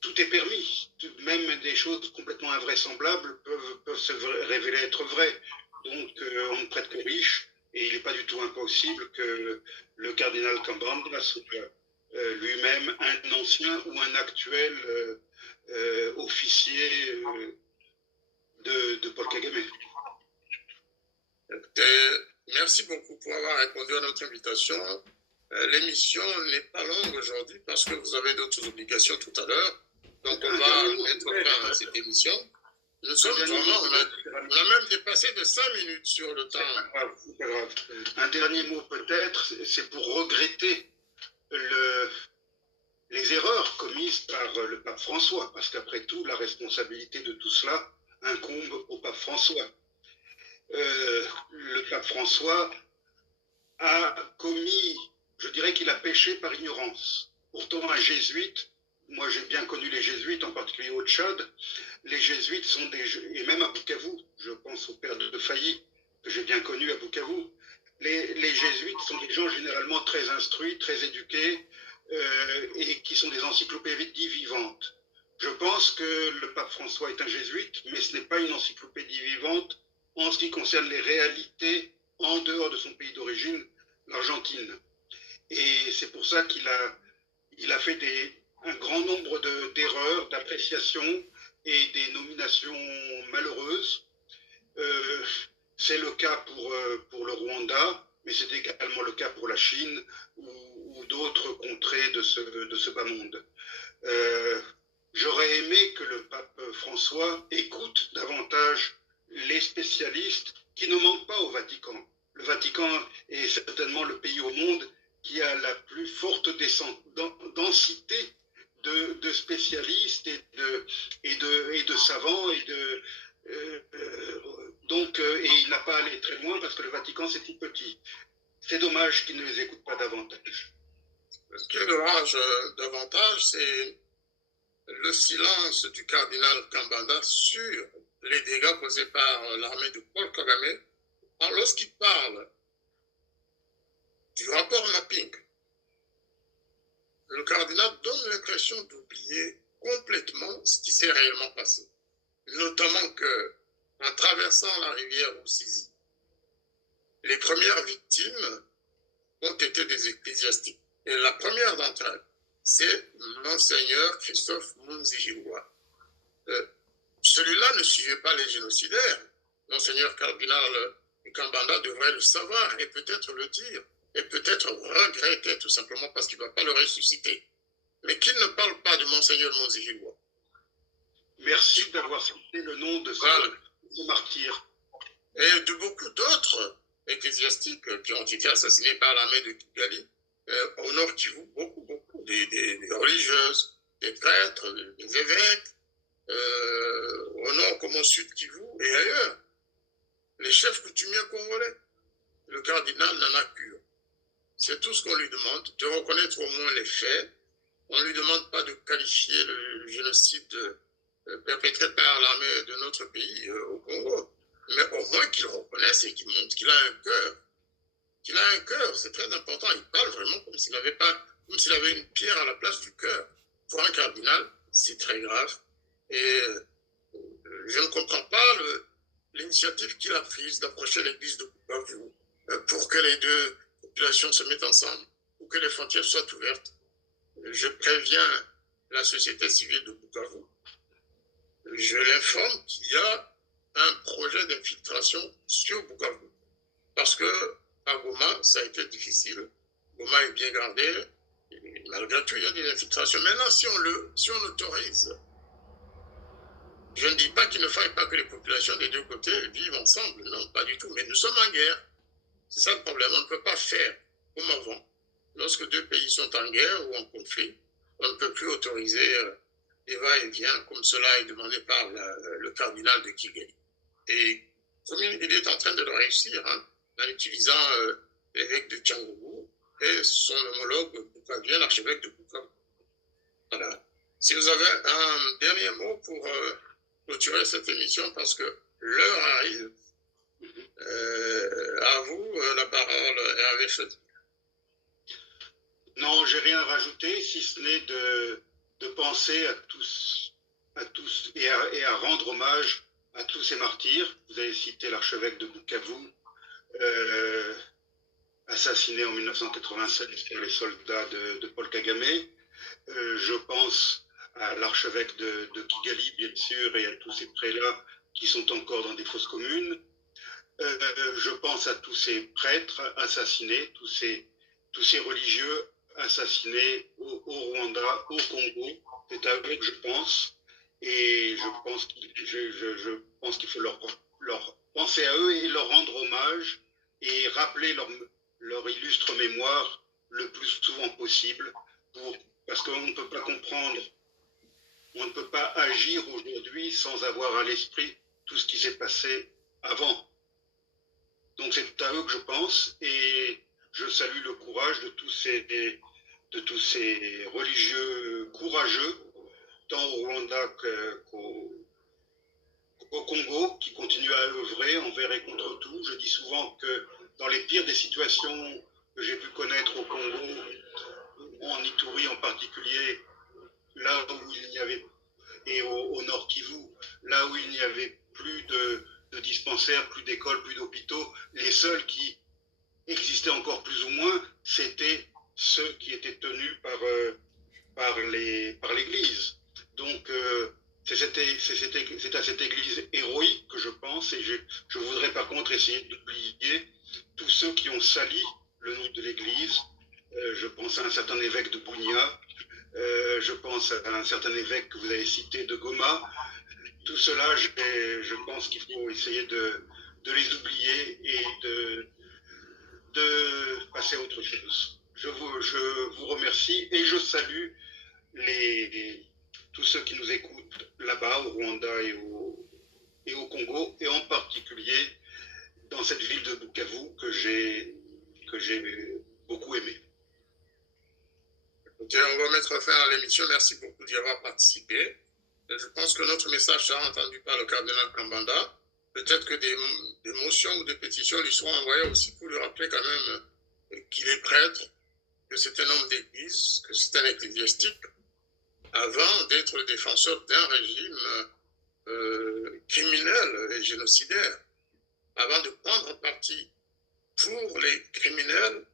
tout est permis. Même des choses complètement invraisemblables peuvent se révéler être vraies. Donc, on ne prête qu'aux riches. Et il n'est pas du tout impossible que le cardinal Kambanda soit lui-même un ancien ou un actuel officier de Paul Kagame. Merci beaucoup pour avoir répondu à notre invitation. L'émission n'est pas longue aujourd'hui parce que vous avez d'autres obligations tout à l'heure. Donc on va mettre fin à cette émission. Nous sommes vraiment, on a même dépassé de 5 minutes sur le temps. C'est pas grave. Un dernier mot peut-être, c'est pour regretter les erreurs commises par le pape François, parce qu'après tout, la responsabilité de tout cela incombe au pape François. Le pape François a commis, je dirais qu'il a péché par ignorance. Pourtant, un jésuite, moi j'ai bien connu les jésuites, en particulier au Tchad, les jésuites sont et même à Bukavu, je pense au père de Failly, que j'ai bien connu à Bukavu, les jésuites sont des gens généralement très instruits, très éduqués, et qui sont des encyclopédies vivantes. Je pense que le pape François est un jésuite, mais ce n'est pas une encyclopédie vivante en ce qui concerne les réalités en dehors de son pays d'origine, l'Argentine. Et c'est pour ça qu'il a fait un grand nombre d'erreurs, d'appréciations et des nominations malheureuses. C'est le cas pour le Rwanda, mais c'est également le cas pour la Chine, où d'autres contrées de ce bas monde. J'aurais aimé que le pape François écoute davantage les spécialistes qui ne manquent pas au Vatican. Le Vatican est certainement le pays au monde qui a la plus forte densité de spécialistes et de savants et il n'a pas à aller très loin parce que le Vatican c'est tout petit. C'est dommage qu'il ne les écoute pas davantage. Ce qui est dommage davantage, c'est le silence du cardinal Kambanda sur les dégâts causés par l'armée de Paul Kagame. Alors, lorsqu'il parle du rapport mapping, le cardinal donne l'impression d'oublier complètement ce qui s'est réellement passé. Notamment que, en traversant la rivière Rusizi, les premières victimes ont été des ecclésiastiques. Et la première d'entre elles, c'est Monseigneur Christophe Munzihirwa. Celui-là ne suivait pas les génocidaires. Monseigneur cardinal Kambanda devrait le savoir et peut-être le dire, et peut-être regretter tout simplement parce qu'il ne va pas le ressusciter. Mais qu'il ne parle pas de Monseigneur Munzihirwa. Merci d'avoir cité le nom de ce martyr. Et de beaucoup d'autres ecclésiastiques qui ont été assassinés par l'armée de Kigali, au Nord Kivu, beaucoup, des religieuses, des prêtres, des évêques, au Nord comme au Sud Kivu et ailleurs. Les chefs coutumiers congolais, le cardinal Nana Kure. C'est tout ce qu'on lui demande, de reconnaître au moins les faits. On ne lui demande pas de qualifier le génocide perpétré par l'armée de notre pays au Congo, mais au moins qu'il reconnaisse et qu'il montre qu'il a un cœur. Qu'il a un cœur, c'est très important. Il parle vraiment comme s'il avait une pierre à la place du cœur. Pour un cardinal, c'est très grave. Et je ne comprends pas l'initiative qu'il a prise d'approcher l'église de Bukavu pour que les deux populations se mettent ensemble, pour que les frontières soient ouvertes. Je préviens la société civile de Bukavu. Je l'informe qu'il y a un projet d'infiltration sur Bukavu. Parce que à Goma, ça a été difficile. Goma est bien gardé. Et malgré tout, il y a des infiltrations. Maintenant, si on autorise, je ne dis pas qu'il ne faille pas que les populations des deux côtés vivent ensemble. Non, pas du tout. Mais nous sommes en guerre. C'est ça le problème. On ne peut pas faire comme avant. Lorsque deux pays sont en guerre ou en conflit, on ne peut plus autoriser des va-et-vient comme cela est demandé par le cardinal de Kigali. Et comme il est en train de le réussir, en utilisant l'évêque de Tchangougou et son homologue bukavien, l'archevêque de Bukavu. Voilà. Si vous avez un dernier mot pour clôturer cette émission, parce que l'heure arrive, à vous la parole, Hervé Chaudy. Non, j'ai rien à rajouter, si ce n'est de penser à tous et à rendre hommage à tous ces martyrs. Vous avez cité l'archevêque de Bukavu, assassiné en 1987 par les soldats de Paul Kagame. Je pense à l'archevêque de Kigali, bien sûr, et à tous ces prélats qui sont encore dans des fosses communes. Je pense à tous ces prêtres assassinés, tous ces religieux assassinés au Rwanda, au Congo. C'est à eux que je pense. Et je pense qu'il faut leur penser à eux et leur rendre hommage et rappeler leur illustre mémoire le plus souvent possible, parce qu'on ne peut pas comprendre, on ne peut pas agir aujourd'hui sans avoir à l'esprit tout ce qui s'est passé avant. Donc c'est à eux que je pense, et je salue le courage de tous ces religieux courageux, tant au Rwanda qu'au Congo, qui continuent à œuvrer envers et contre tout. Je dis souvent que dans les pires des situations que j'ai pu connaître au Congo, en Ituri en particulier, là où il n'y avait, et au Nord Kivu, là où il n'y avait plus de dispensaires, plus d'écoles, plus d'hôpitaux, les seuls qui existaient encore plus ou moins, c'était ceux qui étaient tenus par l'Église. Donc c'est à cette Église héroïque que je pense, et je voudrais par contre essayer d'oublier tous ceux qui ont sali le nom de l'Église Je pense à un certain évêque de Bounia. Je pense à un certain évêque que vous avez cité de Goma. Tout cela, je pense qu'il faut essayer de les oublier et de passer à autre chose. Je vous remercie et je salue tous ceux qui nous écoutent là-bas au Rwanda et au Congo, et en particulier dans cette ville de Bukavu que j'ai beaucoup aimée. Écoutez, on va mettre fin à l'émission. Merci beaucoup d'y avoir participé. Je pense que notre message sera entendu par le cardinal Kambanda. Peut-être que des motions ou des pétitions lui seront envoyées aussi pour lui rappeler quand même qu'il est prêtre, que c'est un homme d'église, que c'est un ecclésiastique, avant d'être le défenseur d'un régime criminel et génocidaire, avant de prendre parti pour les criminels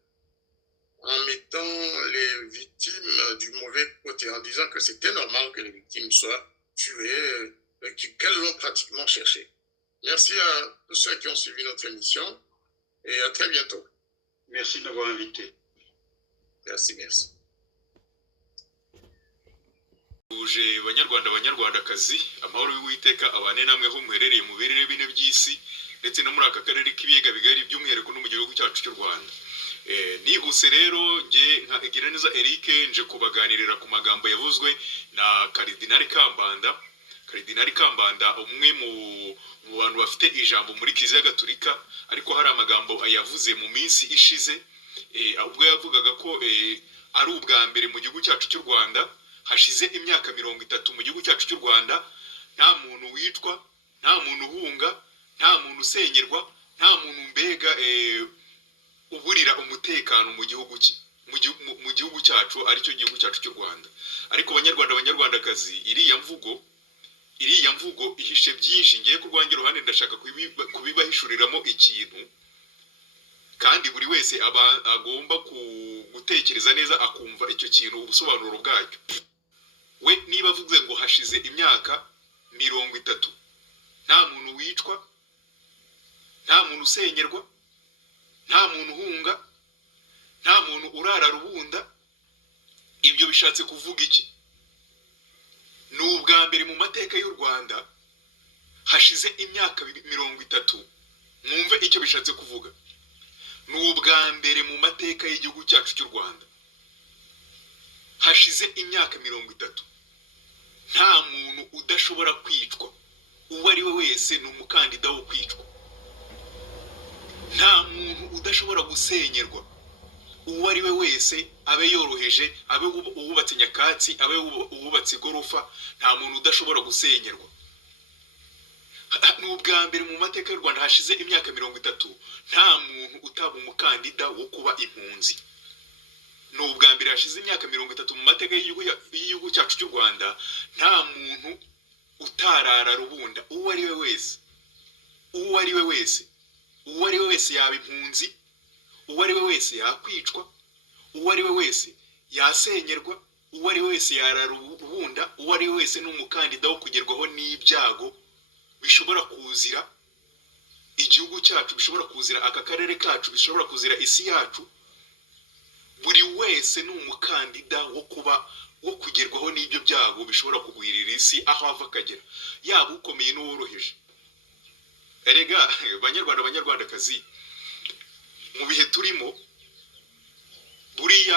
en mettant les victimes du mauvais côté, en disant que c'était normal que les victimes soient tuées, qu'elles l'ont pratiquement cherché. Merci à tous ceux qui ont suivi notre émission et à très bientôt. Merci de m'avoir invité. Merci, merci. uje banyarwanda banyarwandakazi amahoro y'uwiteka abane namwe ho muherereye mu birere bine by'isi ndetse no muri aka karere k'ibiyaga bigari by'umwihariko no mu gihugu cyacu cy'u Rwanda. Nihuse rero nge nka Igiraneza Eric nje kubaganirira ku magambo yavuzwe na Karidinali Kambanda. Karidinali Kambanda umwe mu bantu bafite ijambo muri Kiliziya Gatolika, ariko hari amagambo yavuze mu minsi ishize ubwo yavugaga ko ari ubwa mbere mu gihugu cyacu cy'u Rwanda hashize imyaka 30 mu gihugu cyacu cy'u Rwanda nta muntu wicwa, nta muntu uhunga, nta muntu usenyerwa, nta muntu mbega uburira umutekano mu gihugu mu gihugu cyacu aricyo gihugu cyacu cy'u Rwanda. Ariko banyarwanda banyarwandakazi, iriya mvugo ihishe byinshi. Ngiye ku rwangira ruhande ndashaka kubibahishuriramo ikintu, kandi buri wese agomba gutekereza neza akumva icyo kintu ubusobanuro bwacyo. We niba avuze ngo hashize imyaka 30 nta muntu wicwa, nta muntu usenyerwa, nta muntu uhunga, nta muntu urara rubunda, ibyo bishatse kuvuga iki? Ni ubwa mbere mu mateka y'u Rwanda hashize imyaka 30. Mwumve icyo bishatse kuvuga. Ni ubwa mbere mu mateka y'igihugu cyacu cy'u Rwanda hashize imyaka 30 nta muntu udashobora kwicwa. Uwo ari we wese ni umukandida wo kwicwa. Nta muntu udashobora gusenyerwa. Uwo ari we wese abe yoroheje, abe uwubatse nyakatsi, abe uwubatse igorofa, nta muntu udashobora gusenyerwa. Ni ubwa mbere mu mateka y'u Rwanda hashize imyaka 30 nta muntu utaba umukandida wo kuba impunzi. Ni ubwa mbere hashize imyaka 30 mu mateka y'igihugu cyacu cy'u Rwanda nta muntu utarara rubunda. Uwo ari we wese yaba impunzi, uwo ari we wese yakwicwa, uwo ari we wese yasenyerwa, uwo ari we wese yarara rubunda, uwo ari we wese n'umukandida wo kugerwaho n'ibyago bishobora kuzira igihugu cyacu, bishobora kuzira aka karere kacu, bishobora kuzira isi yacu. Buri wese ni umukandida wo kugerwaho n'ibyo byago bishobora kugwirira isi aho ava akagera, yaba ukomeye n'uworoheje. Erega banyarwanda banyarwandakazi, mu bihe turimo buriya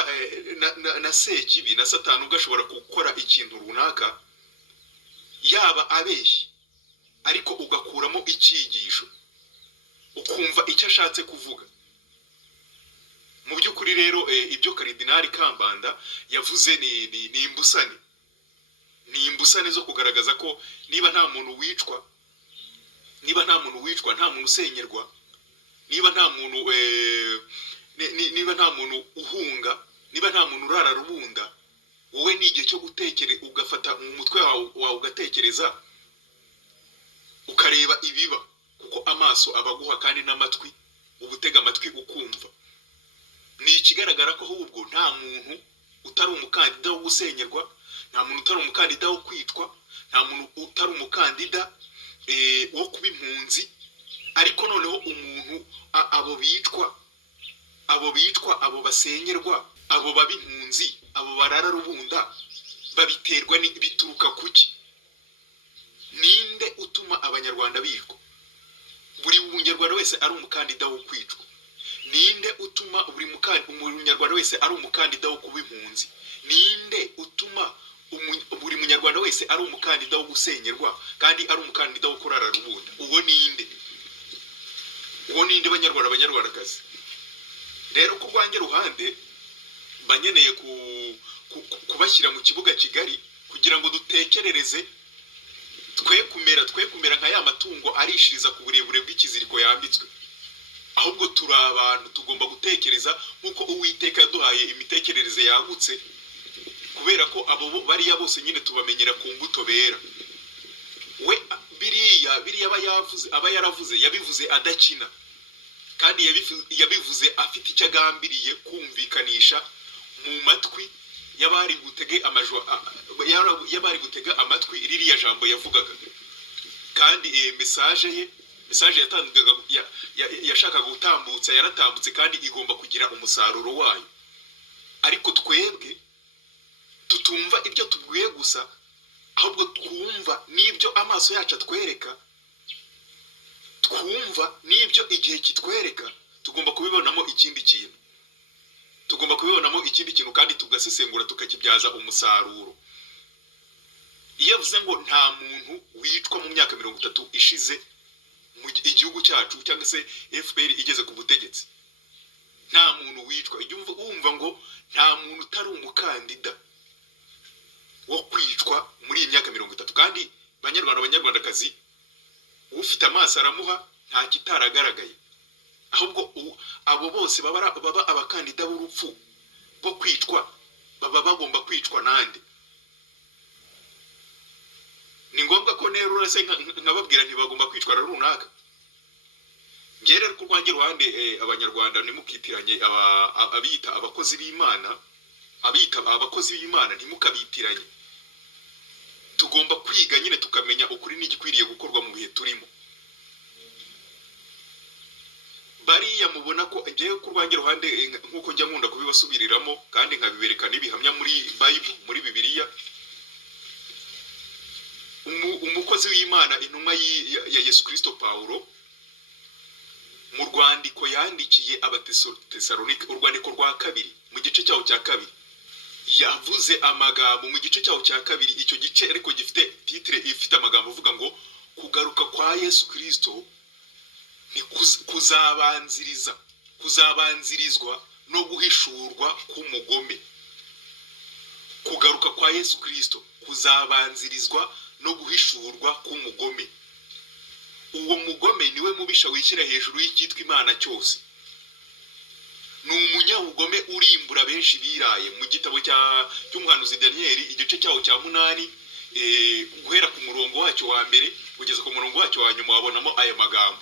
na sekibi na satani ugashobora gukora ikintu runaka yaba abeshyi, ariko ugakuramo icyigisho ukumva icyo ashatse kuvuga. Mu by'ukuri rero ibyo Karidinali Kambanda yavuze ni imbusane zo kugaragaza ko niba nta muntu wicwa, nta muntu usenyerwa, niba nta muntu uhunga, niba nta muntu urara rubunda, wowe ni igihe cyo gutekereza, ugafata mu mutwe wawe ugatekereza, ukareba ibiba, kuko amaso abaguha kandi n'amatwi ubutega amatwi ukumva. Ni ikigaragara ko ahubwo nta muntu utari umukandida wo gusenyerwa, nta muntu utari umukandida wo kwicwa, nta muntu utari umukandida wo kuba impunzi. Ariko noneho umuntu abo bicwa, abo basenyerwa, abo bab'impunzi, abo barara rubunda babiterwa bituruka kuki? Ninde utuma abanyarwanda bicwa? Buri munyarwanda wese ari umukandida wo kwicwa. Ninde utuma buri munyarwanda wese ari umukandida wo kuba impunzi? Ninde utuma buri munyarwanda wese ari umukandida wo gusenyerwa kandi ari umukandida wo kurara rubunda? Uwo ninde? Uwo ninde banyarwandakazi? Rero ku rwanjye ruhande banyeneye kubashyira mu kibuga kigari kugira ngo dutekerereze, twe kumera nka ya matungo arishiriza ku burebure bw'ikiziriko yambitswe. Ahubwo turi abantu tugomba gutekereza nk'uko Uwiteka yaduhaye imitekerereze yagutse, kubera ko abo bariya bose nyine tubamenyera ku mbuto bera. We biriya aba yaravuze yabivuze adakina, kandi yabivuze afite icyo agambiriye kumvikanisha mu matwi y'abari gutega amatwi ririya jambo yavugaga. Kandi mesaje yatangaga yashakaga gutambutsa yaratambutse kandi igomba kugira umusaruro wayo. Ariko twebwe tutumva ibyo tubwiye gusa, ahubwo twumva n'ibyo amaso yacu atwereka, twumva n'ibyo igihe kitwereka. Tugomba kubibonamo ikindi kintu, kandi tugasesengura tukakibyaza umusaruro. Iyo avuze ngo nta muntu wicwa mu myaka 30 ishize mu igihugu cyacu cyangwa se FPR igeze ku butegetsi, nta muntu wicwa, wumva ngo nta muntu utari umukandida wo kwicwa muri iyi myaka 30. Kandi banyarwandakazi, ufite amaso aramuha, nta kitaragaragaye. Ahubwo abo bose baba abakandida b'urupfu bo kwicwa, baba bagomba kwicwa nande. Ni ngombwa ko nero urase nkababwira ntibagomba kwicwa na runaka. Ngere ku rwanjye ruhande abanyarwanda nimukitiranye abita abakozi b'Imana, ntimukabitiranye. Tugomba kwiga nyine tukamenya ukuri n'igikwiriye gukorwa mu bihe turimo. Bariya mubona ko ngiye ku rwanjye ruhande nk'uko njya nkunda kubibasubiriramo kandi nkabibereka n'ibihamya muri Bible, muri Bibiliya. Umukozi w'Imana, intumwa ya Yesu Kristo Paulo, mu rwandiko yandikiye Abatesalonike, urwandiko rwa 2 mu gice cyawo cya 2, yavuze amagambo mu gice cyawo cya 2. Icyo gice ariko gifite titre ifite amagambo avuga ngo kugaruka kwa Yesu Kristo ni kuzabanzirizwa no guhishurwa k'umugome. Kugaruka kwa Yesu Kristo kuzabanzirizwa no guhishurwa k'umugome. Uwo mugome niwe mubisha wishyira hejuru y'icyitwa Imana cyose. Ni umunyabugome urimbura benshi biraye. Mu gitabo cy'umuhanuzi Daniel igice cyawo cya 8, guhera ku murongo wacyo wa mbere kugeza ku murongo wacyo wa nyuma wabonamo aya magambo.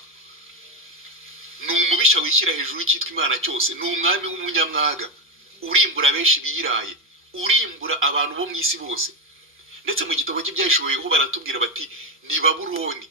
Ni umubisha wishyira hejuru y'icyitwa Imana cyose. Ni umwami w'umunyamwaga urimbura benshi biraye, urimbura abantu bo mu isi bose. Ndetse mu gitabo cy'Ibyahishuwe ho baratubwira bati ni Babuloni